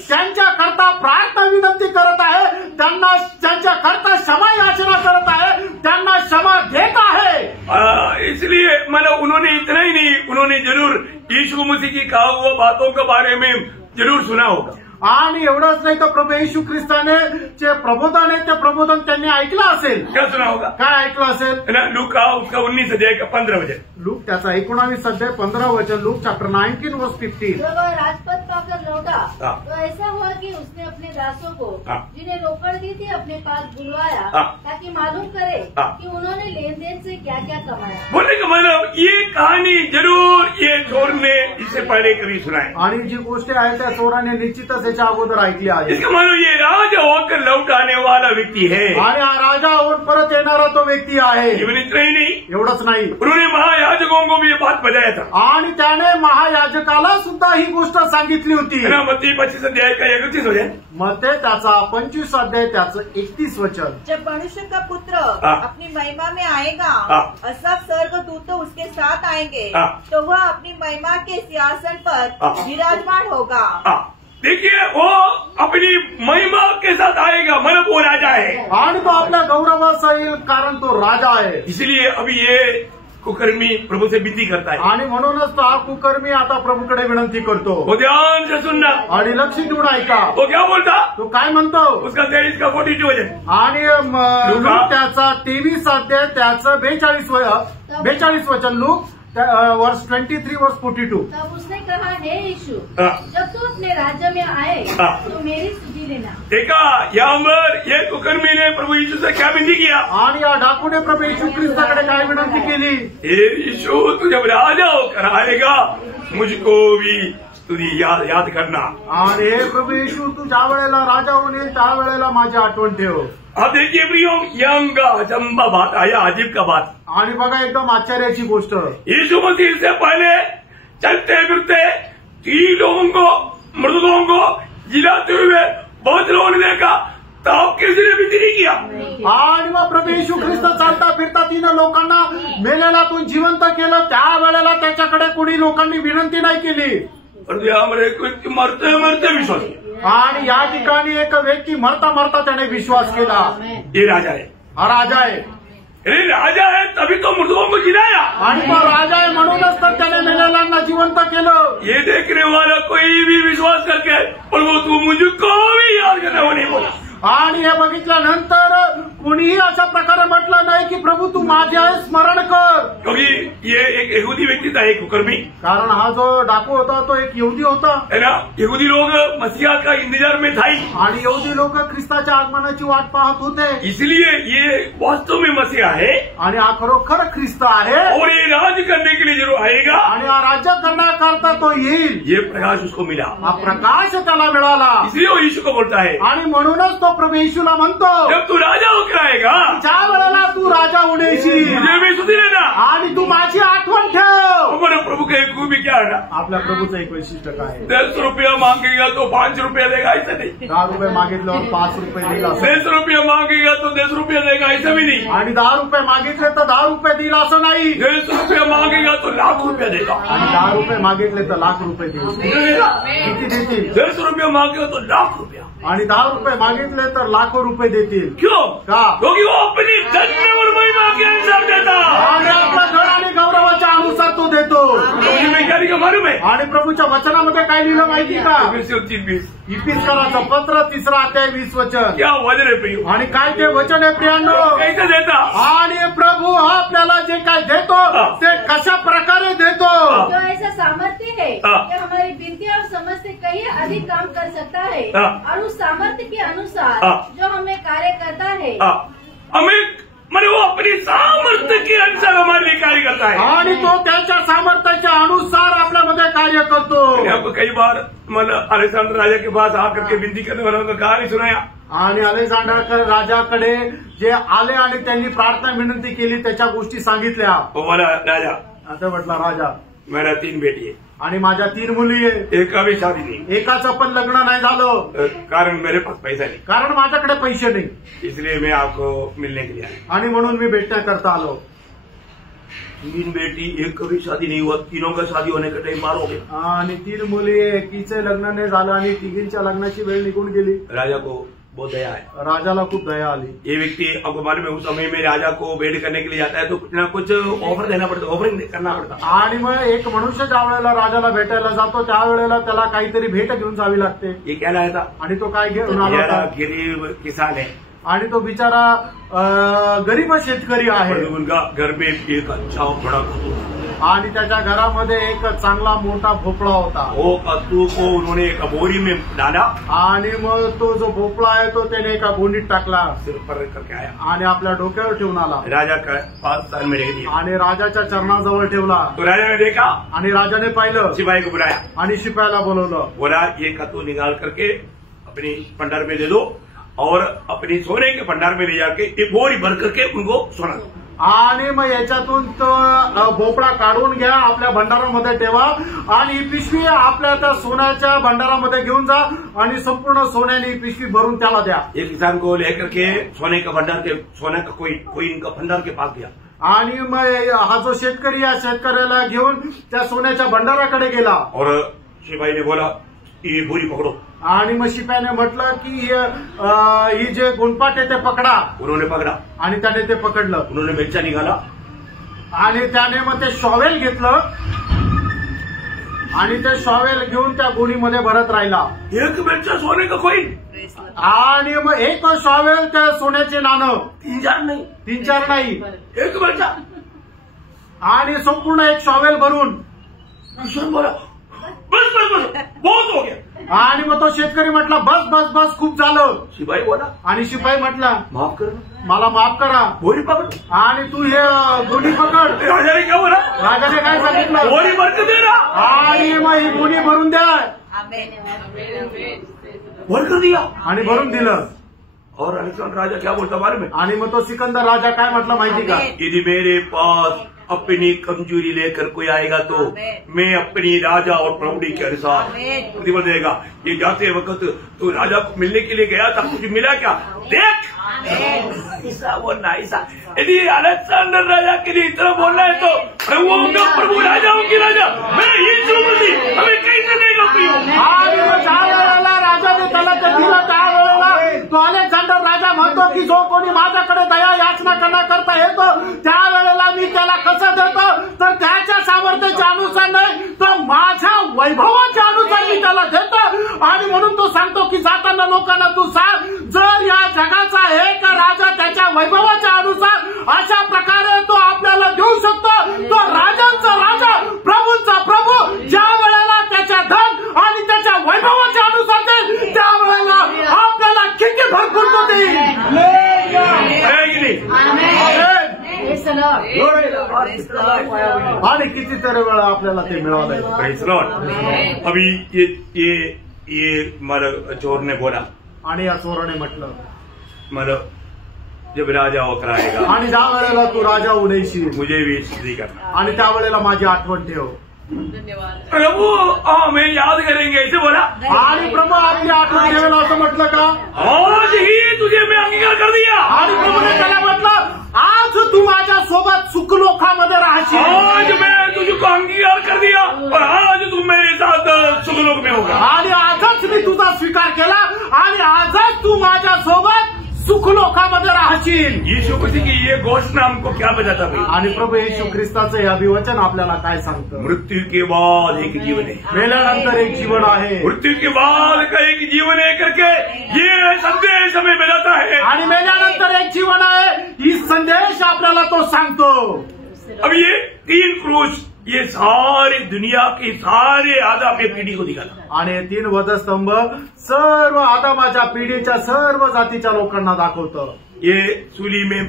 त्यांच्याकरता प्रार्थना विनंती करत आहे, त्यांना त्यांच्याकरता क्षमा याचना करत आहे, त्यांना क्षमा देत आहे। इसलिए मतलब उन्होंने इतना ही नहीं, उन्होंने जरूर यीशु मसीह की कहा हुआ बातों के बारे में जरूर सुना होगा। आणि एवढंच नाही तर प्रभू येशू ख्रिस्ताने जे प्रबोधन आहे ते प्रबोधन त्यांनी ऐकलं असेल। क्या सुना होगा? काय ऐकलं असेल? लूका उसका 19 अध्याय का 15 वचन, लूक त्याचा 19 अध्याय 15 वचन, लूक चैप्टर 19 वर्स 15। जब वह राजपद पाकर लौटा तो ऐसा हुआ कि उसने अपने दासों को जिन्हें रोकड़ दी थी अपने पास बुलवाया ताकि मालूम करे कि उन्होंने लेन देन से क्या क्या कमाया। बोले कि मतलब ये कहानी जरूर ये चोर ने इससे पहले कभी सुनाई, आणि जी गोष्टी आहेत त्या चोराने निश्चितच याच्या अगोदर ऐकली आहे। इसका मतलब ये राजा होकर लौट आने वाला व्यक्ति है, आणि हा राजा होऊन परत येणारा तो व्यक्ती आहे। इवन इतना ही नहीं, एवढंच नाही, उन्होंने महायाजकों को भी ये बात बताया था, आणि त्याने महायाजकाला सुद्धा ही गोष्ट सांगितली होती। मत्ती 25 अध्याय का 31 वचन, मत्ते त्याचा 25 अध्याय त्याचं 31 वचन। जब मनुष्य का पुत्र अपनी महिमा में आएगा और सब स्वर्गदूत उसके साथ आएंगे तो वह अपनी महिमा के सिंहासन पर विराजमान होगा। देखिए वो अपनी महिमा के साथ आएगा, मतलब वो राजा है आणि तो आपल्या गौरवास येईल कारण तो राजा आहे। इसलिए अभी ये कुकर्मी प्रभु से विनती करता है आणि म्हणूनच तो हा कुकर्मी आता प्रभूकडे विनंती करतो. वो ध्यान से सुनना. आणि लक्ष देऊन ऐका. वो क्या बोलता? तो काय म्हणतो? उसका 23 का 42 वचन आणि लूक त्याचा 23 अध्याय त्याचं 42 वचन लूक वर्ष 23 वर्ष 42. तब उसने कहा, हे यीशु, जब तू अपने राज्य में आए तो मेरी सुधि लेना. देखा यावर ये कुकर्मी ने प्रभु यीशु से क्या विनती किया? आणि या डाकूने प्रभू येशू ख्रिस्ताकडे काय विनंती केली? हे यीशु, तू जब राजा होकर आएगा मुझको भी तुझी याद करना. आणि हे प्रभू येशू, तू ज्या वेळेला राजा होणे त्या वेळेला माझी आठवण ठेव. अब देखिए प्रियो, यंग अचंबा बात आया, अजीब का बात. आणि बघा एकदम आश्चर्याची गोष्ट. यीशु मसीह से पहले चलते फिरते 3 लोगों को, मृतकों को जिलाते हुए बहुत लोगों ने देखा, तब किसी ने विनती नहीं किया. आणि मग प्रभू येशू ख्रिस्त चालता फिरता 3 लोकांना मेलेल्यातून जिवंत केलं. त्या वेळेला त्याच्याकडे कोणी लोकांनी विनंती नाही केली. मरते मरते विश्वास किया. आणि या ठिकाणी एक व्यक्ती मरता मरता त्याने विश्वास केला. ये राजा है. हा राजा आहे. अरे राजा है तभी तो मृतकों को जिलाया. आणि तो राजा आहे म्हणूनच तर त्याने मेलेल्यांना जिवंत केलं. ये देखने वाला कोई भी विश्वास करके प्रभु तू मुझको भी याद करना, वो नहीं बोला. आणि हे बघितल्यानंतर कुणीही अशा प्रकारे म्हटलं नाही की प्रभू तू माझे स्मरण कर. क्योंकि ये एक यहूदी व्यक्ती था, एक कुकर्मी. कारण हा जो डाकू होता तो एक यहुदी होता. है ना. यहूदी लोग मसीहा का इंतजार में था. आणि यहुदी लोक ख्रिस्ताच्या आगमनाची वाट पाहत होते. इसलिए ये वास्तव में मसीहा है आणि हा खरोखर ख्रिस्त आहे. और ये राज करने के लिए जरूर आएगा. आणि हा राज्य करण्याकरता तो येईल. ये प्रकाश उसको मिला. हा प्रकाश त्याला मिळाला. इसलिए वो यीशु को बोलता है. आणि म्हणूनच तो प्रभू येशूला म्हणतो, जब तू राजा होकर आएगा, ज्या वेळेला तू राजा होण्याशी मुझे भी सुधी लेना. आणि तू माझी आठवण ठेव. हमारे प्रभु के एक खूबी क्या है ना, आपल्या प्रभूचं एक वैशिष्ट्य काय आहे? 10 रुपया मांगेगा तो 5 रुपया देगा, ऐसा नहीं. 10 रुपये मागितल्यावर 5 रुपये दिला. 10 रुपया मांगेगा तो 10 रुपया देगा, ऐसा भी नहीं. आणि 10 रुपये मागितले तर 10 रुपये दिला असं नाही. 10 रुपया मांगेगा तो लाख रुपया देगा. आणि 10 रुपये मागितले तर लाख रुपये दिले. किती देतील? 10 रुपया मांगेगा तो लाख रुपया. आणि 10 रुपये मागितले तर लाखो रुपये देतील. क्यों? का? क्योंकि वो अपनी धन और महिमा के अनुसार देता. आणि आपल्या धन आणि गौरवाच्या अनुसार तो देतो. वैज्ञानिक मालूम आहे. आणि प्रभूच्या वचनामध्ये काय लिहिलं माहिती का? 20 इफिसकाराचं पत्र 3 अध्याय 20 वचन. क्या वचन आहे प्रिय? आणि काय ते वचन आहे प्रियांनो? कैसे देता? आणि प्रभू हा आपल्याला जे काय देतो ते कशा प्रकारे देतो? जो ऐसा सामर्थ्य है कि हमारी विनती और समझ से कहीं अधिक काम कर सकता है, और उस सामर्थ्य के अनुसार जो हमें कार्य करता है. हमें मैंने वो अपनी सामर्थ्य के अनुसार हमारे लिए कार्य करता है. आणि तो त्याच्या सामर्थ्याच्या अनुसार आपल्यामध्ये कार्य करतो. आपको कई बार मतलब अलेक्जेंडर राजा के पास आकर के विनती करने वालों का कहानी सुनाया. आणि अलेक्झांडर राजाकडे जे आले आणि त्यांनी प्रार्थना विनंती केली त्याच्या गोष्टी सांगितल्या. वो बोला राजा, आता म्हटला राजा, मेरा 3 बेटी है आणि माझ्या 3 मुली आहे. एक का भी शादी नहीं. एकाचं पण लग्न नाही झालं. कारण मेरे पास पैसा नहीं. कारण माझ्याकडे पैसे नाही. इसलिए मैं आपको मिलने के लिए आया. आणि म्हणून मी भेटण्याकरता आलो. 3 बेटी, एक का भी शादी नहीं हुआ. तीनों का शादी होने का टाइम पार हो गया. आणि 3 मुली, एकीचे लग्न नाही झालं आणि तिघींच्या लग्नाची वेळ निघून गेली. राजा को बहुत दया है. राजाला खूप दया आली. ये व्यक्ति आपको मालूम है उस समय में राजा को भेंट करने के लिए जाता है तो कुछ ना कुछ ऑफर देना पड़ता, ऑफरिंग करना पड़ता. आणि मग एक मनुष्य ज्या वेळेला राजाला भेटायला जातो त्यावेळेला त्याला काहीतरी भेट घेऊन जावी लागते. ये क्या लाया था? आणि तो काय घेऊन आला होता? गरीब किसान है. आणि तो बिचारा गरीब शेतकरी आहे. उनका घर में एक अच्छा बड़ा कद्दू. आणि त्याच्या घरामध्ये एक चांगला मोठा भोपळा होता. वो कद्दू को उन्होंने एक बोरी में डाला. आणि मग तो जो भोपळा आहे तो त्याने एका गोणीत टाकला. सिर पर करके आया आणि आपल्या डोक्यावर ठेवून आला. राजा का 5 साल में रह दिया. आणि राजाच्या चरणाजवळ ठेवला. तो राजा ने देखा. आणि राजाने पाहिलं. सिपाही को बुलाया आणि शिपायाला बोलवलं. बोला ये कद्दू निकाल करके अपनी भंडार में दे दो और अपनी सोने के भंडार में ले जाके एक बोरी भर करके उनको सोना दो. आणि मग याच्यातून तो भोपळा काढून घ्या, आपल्या भंडारामध्ये ठेवा आणि ही पिशवी आपल्या त्या सोन्याच्या भंडारामध्ये घेऊन जा आणि संपूर्ण सोन्याने ही पिशवी भरून त्याला द्या. एक किसान को लेकर के सोने का भंडार के सोने का कोई इनका भंडार के पास गया. आणि मग हा जो शेतकरी या शेतकऱ्याला घेऊन त्या सोन्याच्या भंडाराकडे गेला. और शिपाई ने बोला ये बोरी पकड़ो. आणि मग शिपायाने म्हटलं की ही जे गुणपाट आहे ते पकडा. उन्होंने पकड़ा आणि त्याने ते पकडलं. उन्होंने बेचा निकाला. आणि त्याने मग ते शॉवेल घेतलं आणि ते शॉवेल घेऊन त्या गोणीमध्ये भरत राहिला. एक बेलचा सोने का कोईन आणि मग एक शॉवेल त्या सोन्याचे नाणं 3-4 नाही 3-4 नाही एक बेलचा आणि संपूर्ण एक शॉवेल भरून. बोला बस बस बस बहुत हो गया. आणि मग तो शेतकरी म्हटला बस बस बस खूप झालं. शिपाई बोला आणि शिपाई म्हटला माफ कर मला माफ करा. गोरी पकड आणि तू हे गोणी पकड. राजाने क्या बोला राजाने काय सांगितलं गोरी भर के दे ना. आणि मग ही गोणी भरून द्या. भर कर दिया आणि भरून दिलं. और अलेक्जेंडर राजा क्या बोलता मालूम है. आणि मग तो सिकंदर राजा काय म्हटलं माहिती का. यदि मेरे पास अपनी कमजोरी लेकर कोई आएगा तो मैं अपनी राजा और प्रभुड़ी के अनुसार प्रतिफल देगा. ये जाते वक्त तो राजा को मिलने के लिए गया था कुछ मिला क्या देख ऐसा वो ना ऐसा. यदि अलेक्जेंडर राजा के लिए इतना बोलना है तो प्रभुओं का प्रभु राजाओं की राजा मैं यीशु मसीह हमें कैसे देगा प्रियो. आणि मग ज्या वेळेला राजाने त्याला ते दिलं त्या वेळेला तो अलेक्झांडर राजा म्हणतो की जो कोणी माझ्याकडे दया याचना करण्याकरता येतो त्यावेळेला मी त्याला कसं देतो तर त्याच्या सामर्थ्याच्या अनुसार नाही तर माझ्या वैभवाच्या अनुसार मी त्याला देतो. आणि म्हणून तो सांगतो की जाताना लोकांना तू सांग जर या जगाचा एक राजा त्याच्या वैभवाच्या अनुसार अशा प्रकारे तो आपल्याला देऊ शकतो तो राजांचा राजा प्रभूंचा प्रभू ज्या वेळेला त्याच्या धन आणि त्याच्या वैभवाच्या अनुसार देईल त्यावेळेला आपल्याला किती भरपूर तो देईल. आणि कितीतरी वेळा आपल्याला ते मिळालं. Praise Lord. अभी ये मतलब चोर ने बोला आणि या चोराने म्हटलं मतलब जब राजा होकर आएगा आणि ज्या वेळेला तू राजा होऊन येशील मुझे भी स्तुति करना. आणि त्यावेळेला माझी आठवण ठेव. प्रभु हमें याद करेंगे ऐसे बोला. आणि प्रभू आपली आठवण ठेवेल असं म्हटलं का. आज ही तुझे मैं अंगीकार कर दिया. आणि प्रभूने त्याला म्हटलं आज तू माझ्या सोबत सुखलोकामध्ये राहशील. आज मैं तुझको अंगीकार कर दिया और आज तू मेरे साथ सुखलोक में होगा. आणि आजच मी तुझा स्वीकार केला आणि आजच तू माझ्या सोबत सुखलोकामध्ये राहशील. यीशु मसीह की ये घोषणा हमको क्या बताता भाई. आणि प्रभू येशू ख्रिस्ताचं हे अभिवचन आपल्याला काय सांगतं. मृत्यु के बाद एक जीवन है. मेल्यानंतर एक जीवन आहे. मृत्यु के बाद का एक जीवन है करके ये संदेश हमें बताता है. आणि मेल्यानंतर एक जीवन आहे ही संदेश आपल्याला तो सांगतो. अब ये 3 क्रूस ये सारी दुनिया की सारे आदम के पीढ़ी को दिखाता. आणि 3 वधस्तंभ सर्व आदमाच्या पिढीच्या सर्व जातीच्या लोकांना दाखवतं. ये सूली में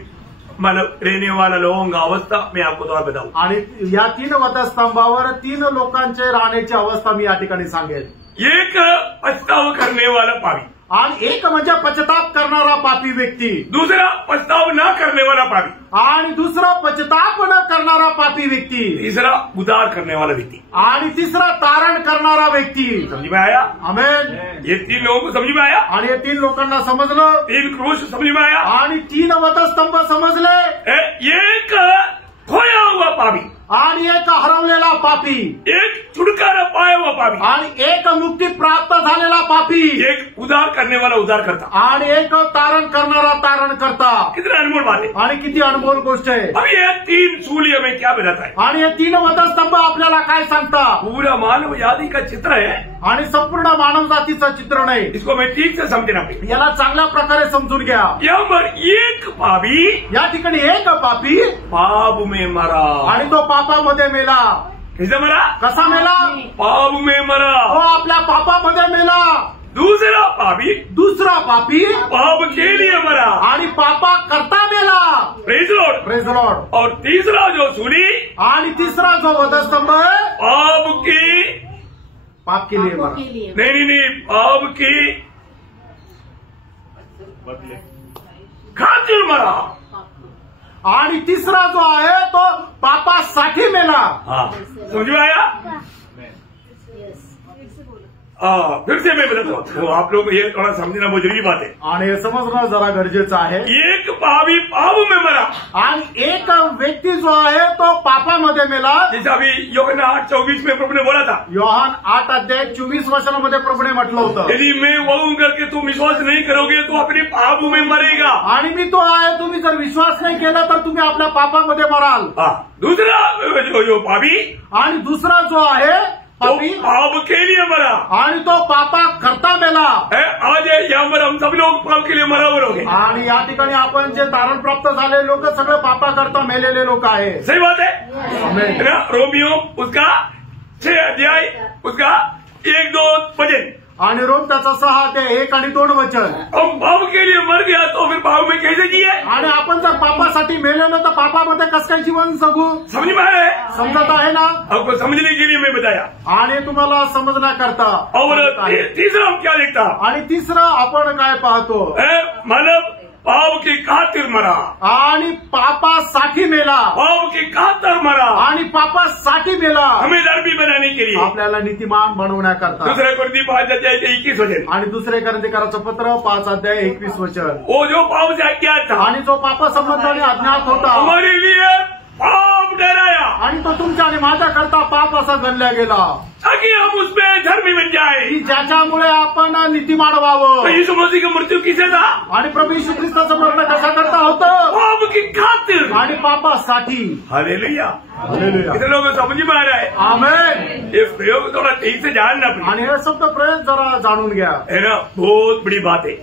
मतलब रहने वाला लोगों का अवस्था मैं आपको थोड़ा बताऊं. आणि या 3 वधस्तंभावर 3 लोकांचे राहण्याची अवस्था मी या ठिकाणी सांगेन. एक पछतावा करने वाला पापी. आणि एक म्हणजे पश्चाताप करणारा पापी व्यक्ती. दूसरा पछतावा न करने वाला पापी. आणि दुसरा पश्चाताप न करणारा पापी व्यक्ति. तीसरा उद्धार करने वाला व्यक्ति. आणि तिसरा तारण करणारा व्यक्ती. समझ में आया. आमेन. ये 3 लोगों को समझ में आया. आणि हे 3 लोकांना समजलं. 3 क्रूस समझ में आया. आणि 3 वधस्तंभ समजले. एक खोया हुआ पापी आणि एक हरवलेला पापी. एक छुटकारा पाया हुआ पापी. आणि एक मुक्ती प्राप्त झालेला पापी. एक उद्धार करने वाला उद्धार करता. आणि एक तारण करणारा तारण करता. कितना अनमोल बात है. आणि किती अनमोल गोष्ट आहे. अब ये 3 सूली हमें क्या बताता है. आणि हे 3 वधस्तंभ आपल्याला काय सांगता. पूरा मानव जाति का चित्र है. आणि संपूर्ण मानव जातीचं चित्र नाही. इसको मैं ठीक से समझना पाहिजे. याला चांगल्या प्रकारे समजून घ्या. यहाँ पर एक पापी या ठिकाणी एक पापी पाप में मरा. आणि तो पापामध्ये मेला. कैसे मरा. कसा मेला. पाप में मरा. तो आपल्या पापामध्ये मेला. दूसरा पापी दुसरा पापी पाप के लिए मरा आणि पापा करता मेला. Praise Lord. Praise Lord. और तीसरा जो सूली आणि तिसरा जो वधस्तंभ है पाप के लिए मरा. नहीं पाप की खातिर मरा. आणि तिसरा जो आहे तो पापासाठी मेला. हाँ समझ में आया. फिर से मैं बताता हूँ, तो आप लोग ये थोड़ा समझना जरूरी बात है। आणि हे समजणं जरा गरजेचं आहे। एक पापी पाप में मरा आणि एक व्यक्ती जो आहे तो पापामध्ये मेला, जैसे अभी यूहन्ना 8:24 में प्रभु ने बोला था, योहान 8:24 प्रभुने म्हटलं होतं, यदि मैं वो हूँ करके तुम विश्वास नहीं करोगे तो अपने पाप में मरेगा। आणि मी तो आहे, तुम्ही जर विश्वास नाही केला तर तुम्ही आपल्या पापामध्ये मराल। दूसरा जो पापी, आणि दुसरा जो आहे तो पाप के लिए मरा, आणि तो पापा करता मेला। आज यहाँ पर हम सब लोग पाप के लिए मरा हुए लोग हैं। आणि या ठिकाणी आपण जे तारण प्राप्त झालेले लोक सगळे पापा करता मेलेले लोक आहे। सही बात है ना। रोमियो उसका 6 अध्याय उसका 1-2 वचन, आणि रोम त्याचा 6:1 आणि 2 वचन। हम पाप के लिए मर गया तो फिर पाप में कैसे जिए? आणि आपण जर पापासाठी मेलेलो तर पापामध्ये कसं काय जीवन जगू? समझ में आ रहा है? समजत आहे ना? आपको समझने के लिए मैं बताया। आणि तुम्हाला समजण्याकरता। और तीसरा हम क्या देखता? आणि तिसरं आपण काय पाहतो? मानव पाप की खातिर मरा, आणि पापासाठी मेला, पाप की खातिर मरा, आणि पापासाठी मेला, हमें धर्मी बनाने के लिए, आपल्याला नीतिमान बनवण्याकरता। दूसरे कोरिन्थी 5:21 वचन, आणि दुसरे कोरिन्थीकराचं पत्र 5:21 वचन। वो जो पाप से अज्ञात था, आणि जो पापा संबंधाने अज्ञात होता, हमारे लिए पाप ठहराया, आणि तो तुमच्या आणि माझ्याकरता पाप असा गणला गेला, ताकि हम उसमें धर्मी बन जाए, की ज्याच्यामुळे आपण नीतिमान व्हावं। यीशु मसीह का मृत्यू किसे था? आणि प्रभू येशू ख्रिस्ताचं मरण कशा करता होतं? पाप की खातिर आणि पापासाठी। हालेलुया। हालेलुया। कितने लोगों को समझ में आ रहा है? आमेन। ये प्रयोग थोड़ा ठीक से जानना पड़ेगा। आणि हे शब्द प्रयोग जरा जाणून घ्या, है ना, बहुत बड़ी बात है।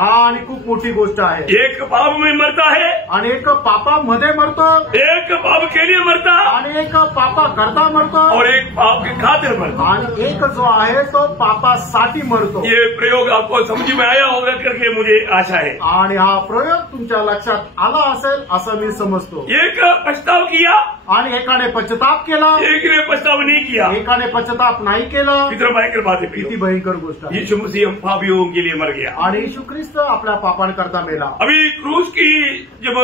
आणि खूप मोठी गोष्ट आहे। एक पाप में मरता है, आणि एक पापामध्ये मरतो, एक पाप के लिए मरता, आणि एक पापा करता मरतो, और एक पाप की खातिर मरता। आणि एक जो आहे तो पापासाठी मरतो। ये प्रयोग आपको समझ में आया होगा करके मुझे आशा है। आणि हा प्रयोग तुमच्या लक्षात आला असेल असं मी समजतो। एक पछताव किया, आणि एकाने पश्चाताप केला, एक ने पछताव नहीं किया। एकाने पश्चाताप नाही केलं। कितना भयंकर बात है। किती भयंकर गोष्ट आहे। यीशु मसीह हम पापियों के लिए मर गया, आणि येशू ख्रिस्त आपल्या पापांकरता मेला। अभी क्रूस की जब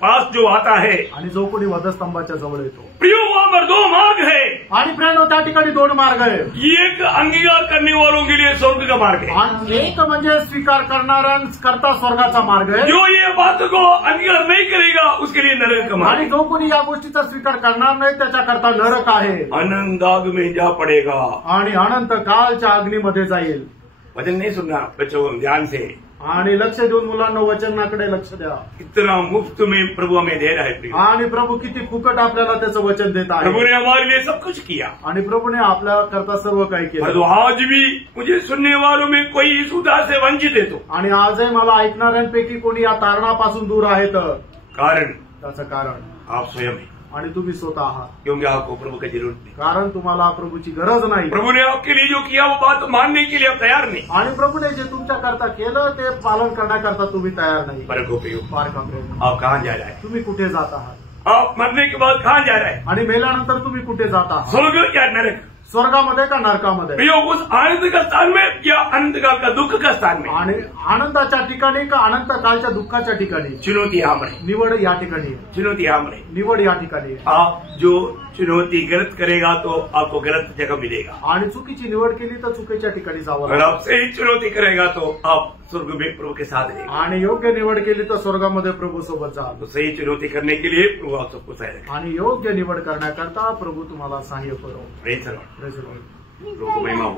पास जो आता है, आणि जो कोणी वधस्तंभाच्या जवळ येतो, प्रियो वहां पर 2 मार्ग है। आणि प्रियो त्या ठिकाणी 2 मार्ग आहे। एक अंगीकार करने वालों के लिए स्वर्ग का मार्ग है, आणि एक म्हणजे स्वीकार करणाऱ्यांकरता स्वर्गाचा मार्ग आहे। जो ये बात को अंगीकार नहीं करेगा उसके लिए नरक का मार्ग आणि जो कोणी या गोष्टीचा स्वीकार करणार नाही त्याच्याकरता नरक आहे, अनंताग में जा पड़ेगा, आणि अनंत काळच्या अग्नीमध्ये जाईल। वचन नहीं सुनना बच्चों, ध्यान से, आणि लक्ष देऊन मुलांना वचनाकडे लक्ष द्या। इतना मुफ्त में प्रभु हमें दे रहा है प्रिय। आणि प्रभू किती फुकट आपल्याला त्याचं वचन देत आहे। प्रभु ने हमारे लिए सब कुछ किया, आणि प्रभूने आपल्या करता सर्व काही केलं। तो आज भी मुझे सुनने वालों में कोई इस उदार से वंचित है तो, आणि आजही मला ऐकणाऱ्यांपैकी कोणी या तारणापासून दूर आहे तर कारण त्याचं कारण आप स्वयं है, आणि तुम्ही स्वतः आहात, क्योंकि आपको प्रभु की जरूरत नहीं। कारण तुम्हाला प्रभूची गरज नाही। प्रभु ने आपके लिए जो किया वो बात मानने के लिए आप तैयार नहीं। आणि प्रभूने जे तुमच्याकरता केलं ते पालन करण्याकरता तुम्ही तयार नाही। पर को प्रियो, फार कमी। आप कहाँ जा रहा है? तुम्ही कुठे जात आहात? आप मरने के बाद कहाँ जा रहा है? आणि मेल्यानंतर तुम्ही कुठे जात आहात? स्वर्ग या नरक? स्वर्गामध्ये का नरकामध्ये? प्रियो, उस आनंद का स्थान में या अनंत काल का दुख का स्थान में? आणि आनंदाच्या ठिकाणी का अनंत कालच्या दुःखाच्या ठिकाणी? चुनौती यहाँ पर है, निवड या ठिकाणी, चुनौती यहाँ पर है। निवड या ठिकाणी। आप जो चुनौती गलत करेगा तो आपको गलत जगह मिलेगा, आणि चुकीची निवड केली तर चुकीच्या ठिकाणी जावं अगर लागेल। आप सही चुनौती करेगा तो आप स्वर्ग में प्रभु के साथ रहेगा। आणि योग्य निवड केली तर स्वर्गामध्ये प्रभू सोबत जाल। तो सही चुनौती करने के लिए प्रभु आप सबको सहायता करेगा। आणि योग्य निवड करण्याकरता प्रभू तुम्हाला सहाय्य करो। Praise the Lord. Praise the Lord. प्रभु को महिमा हो।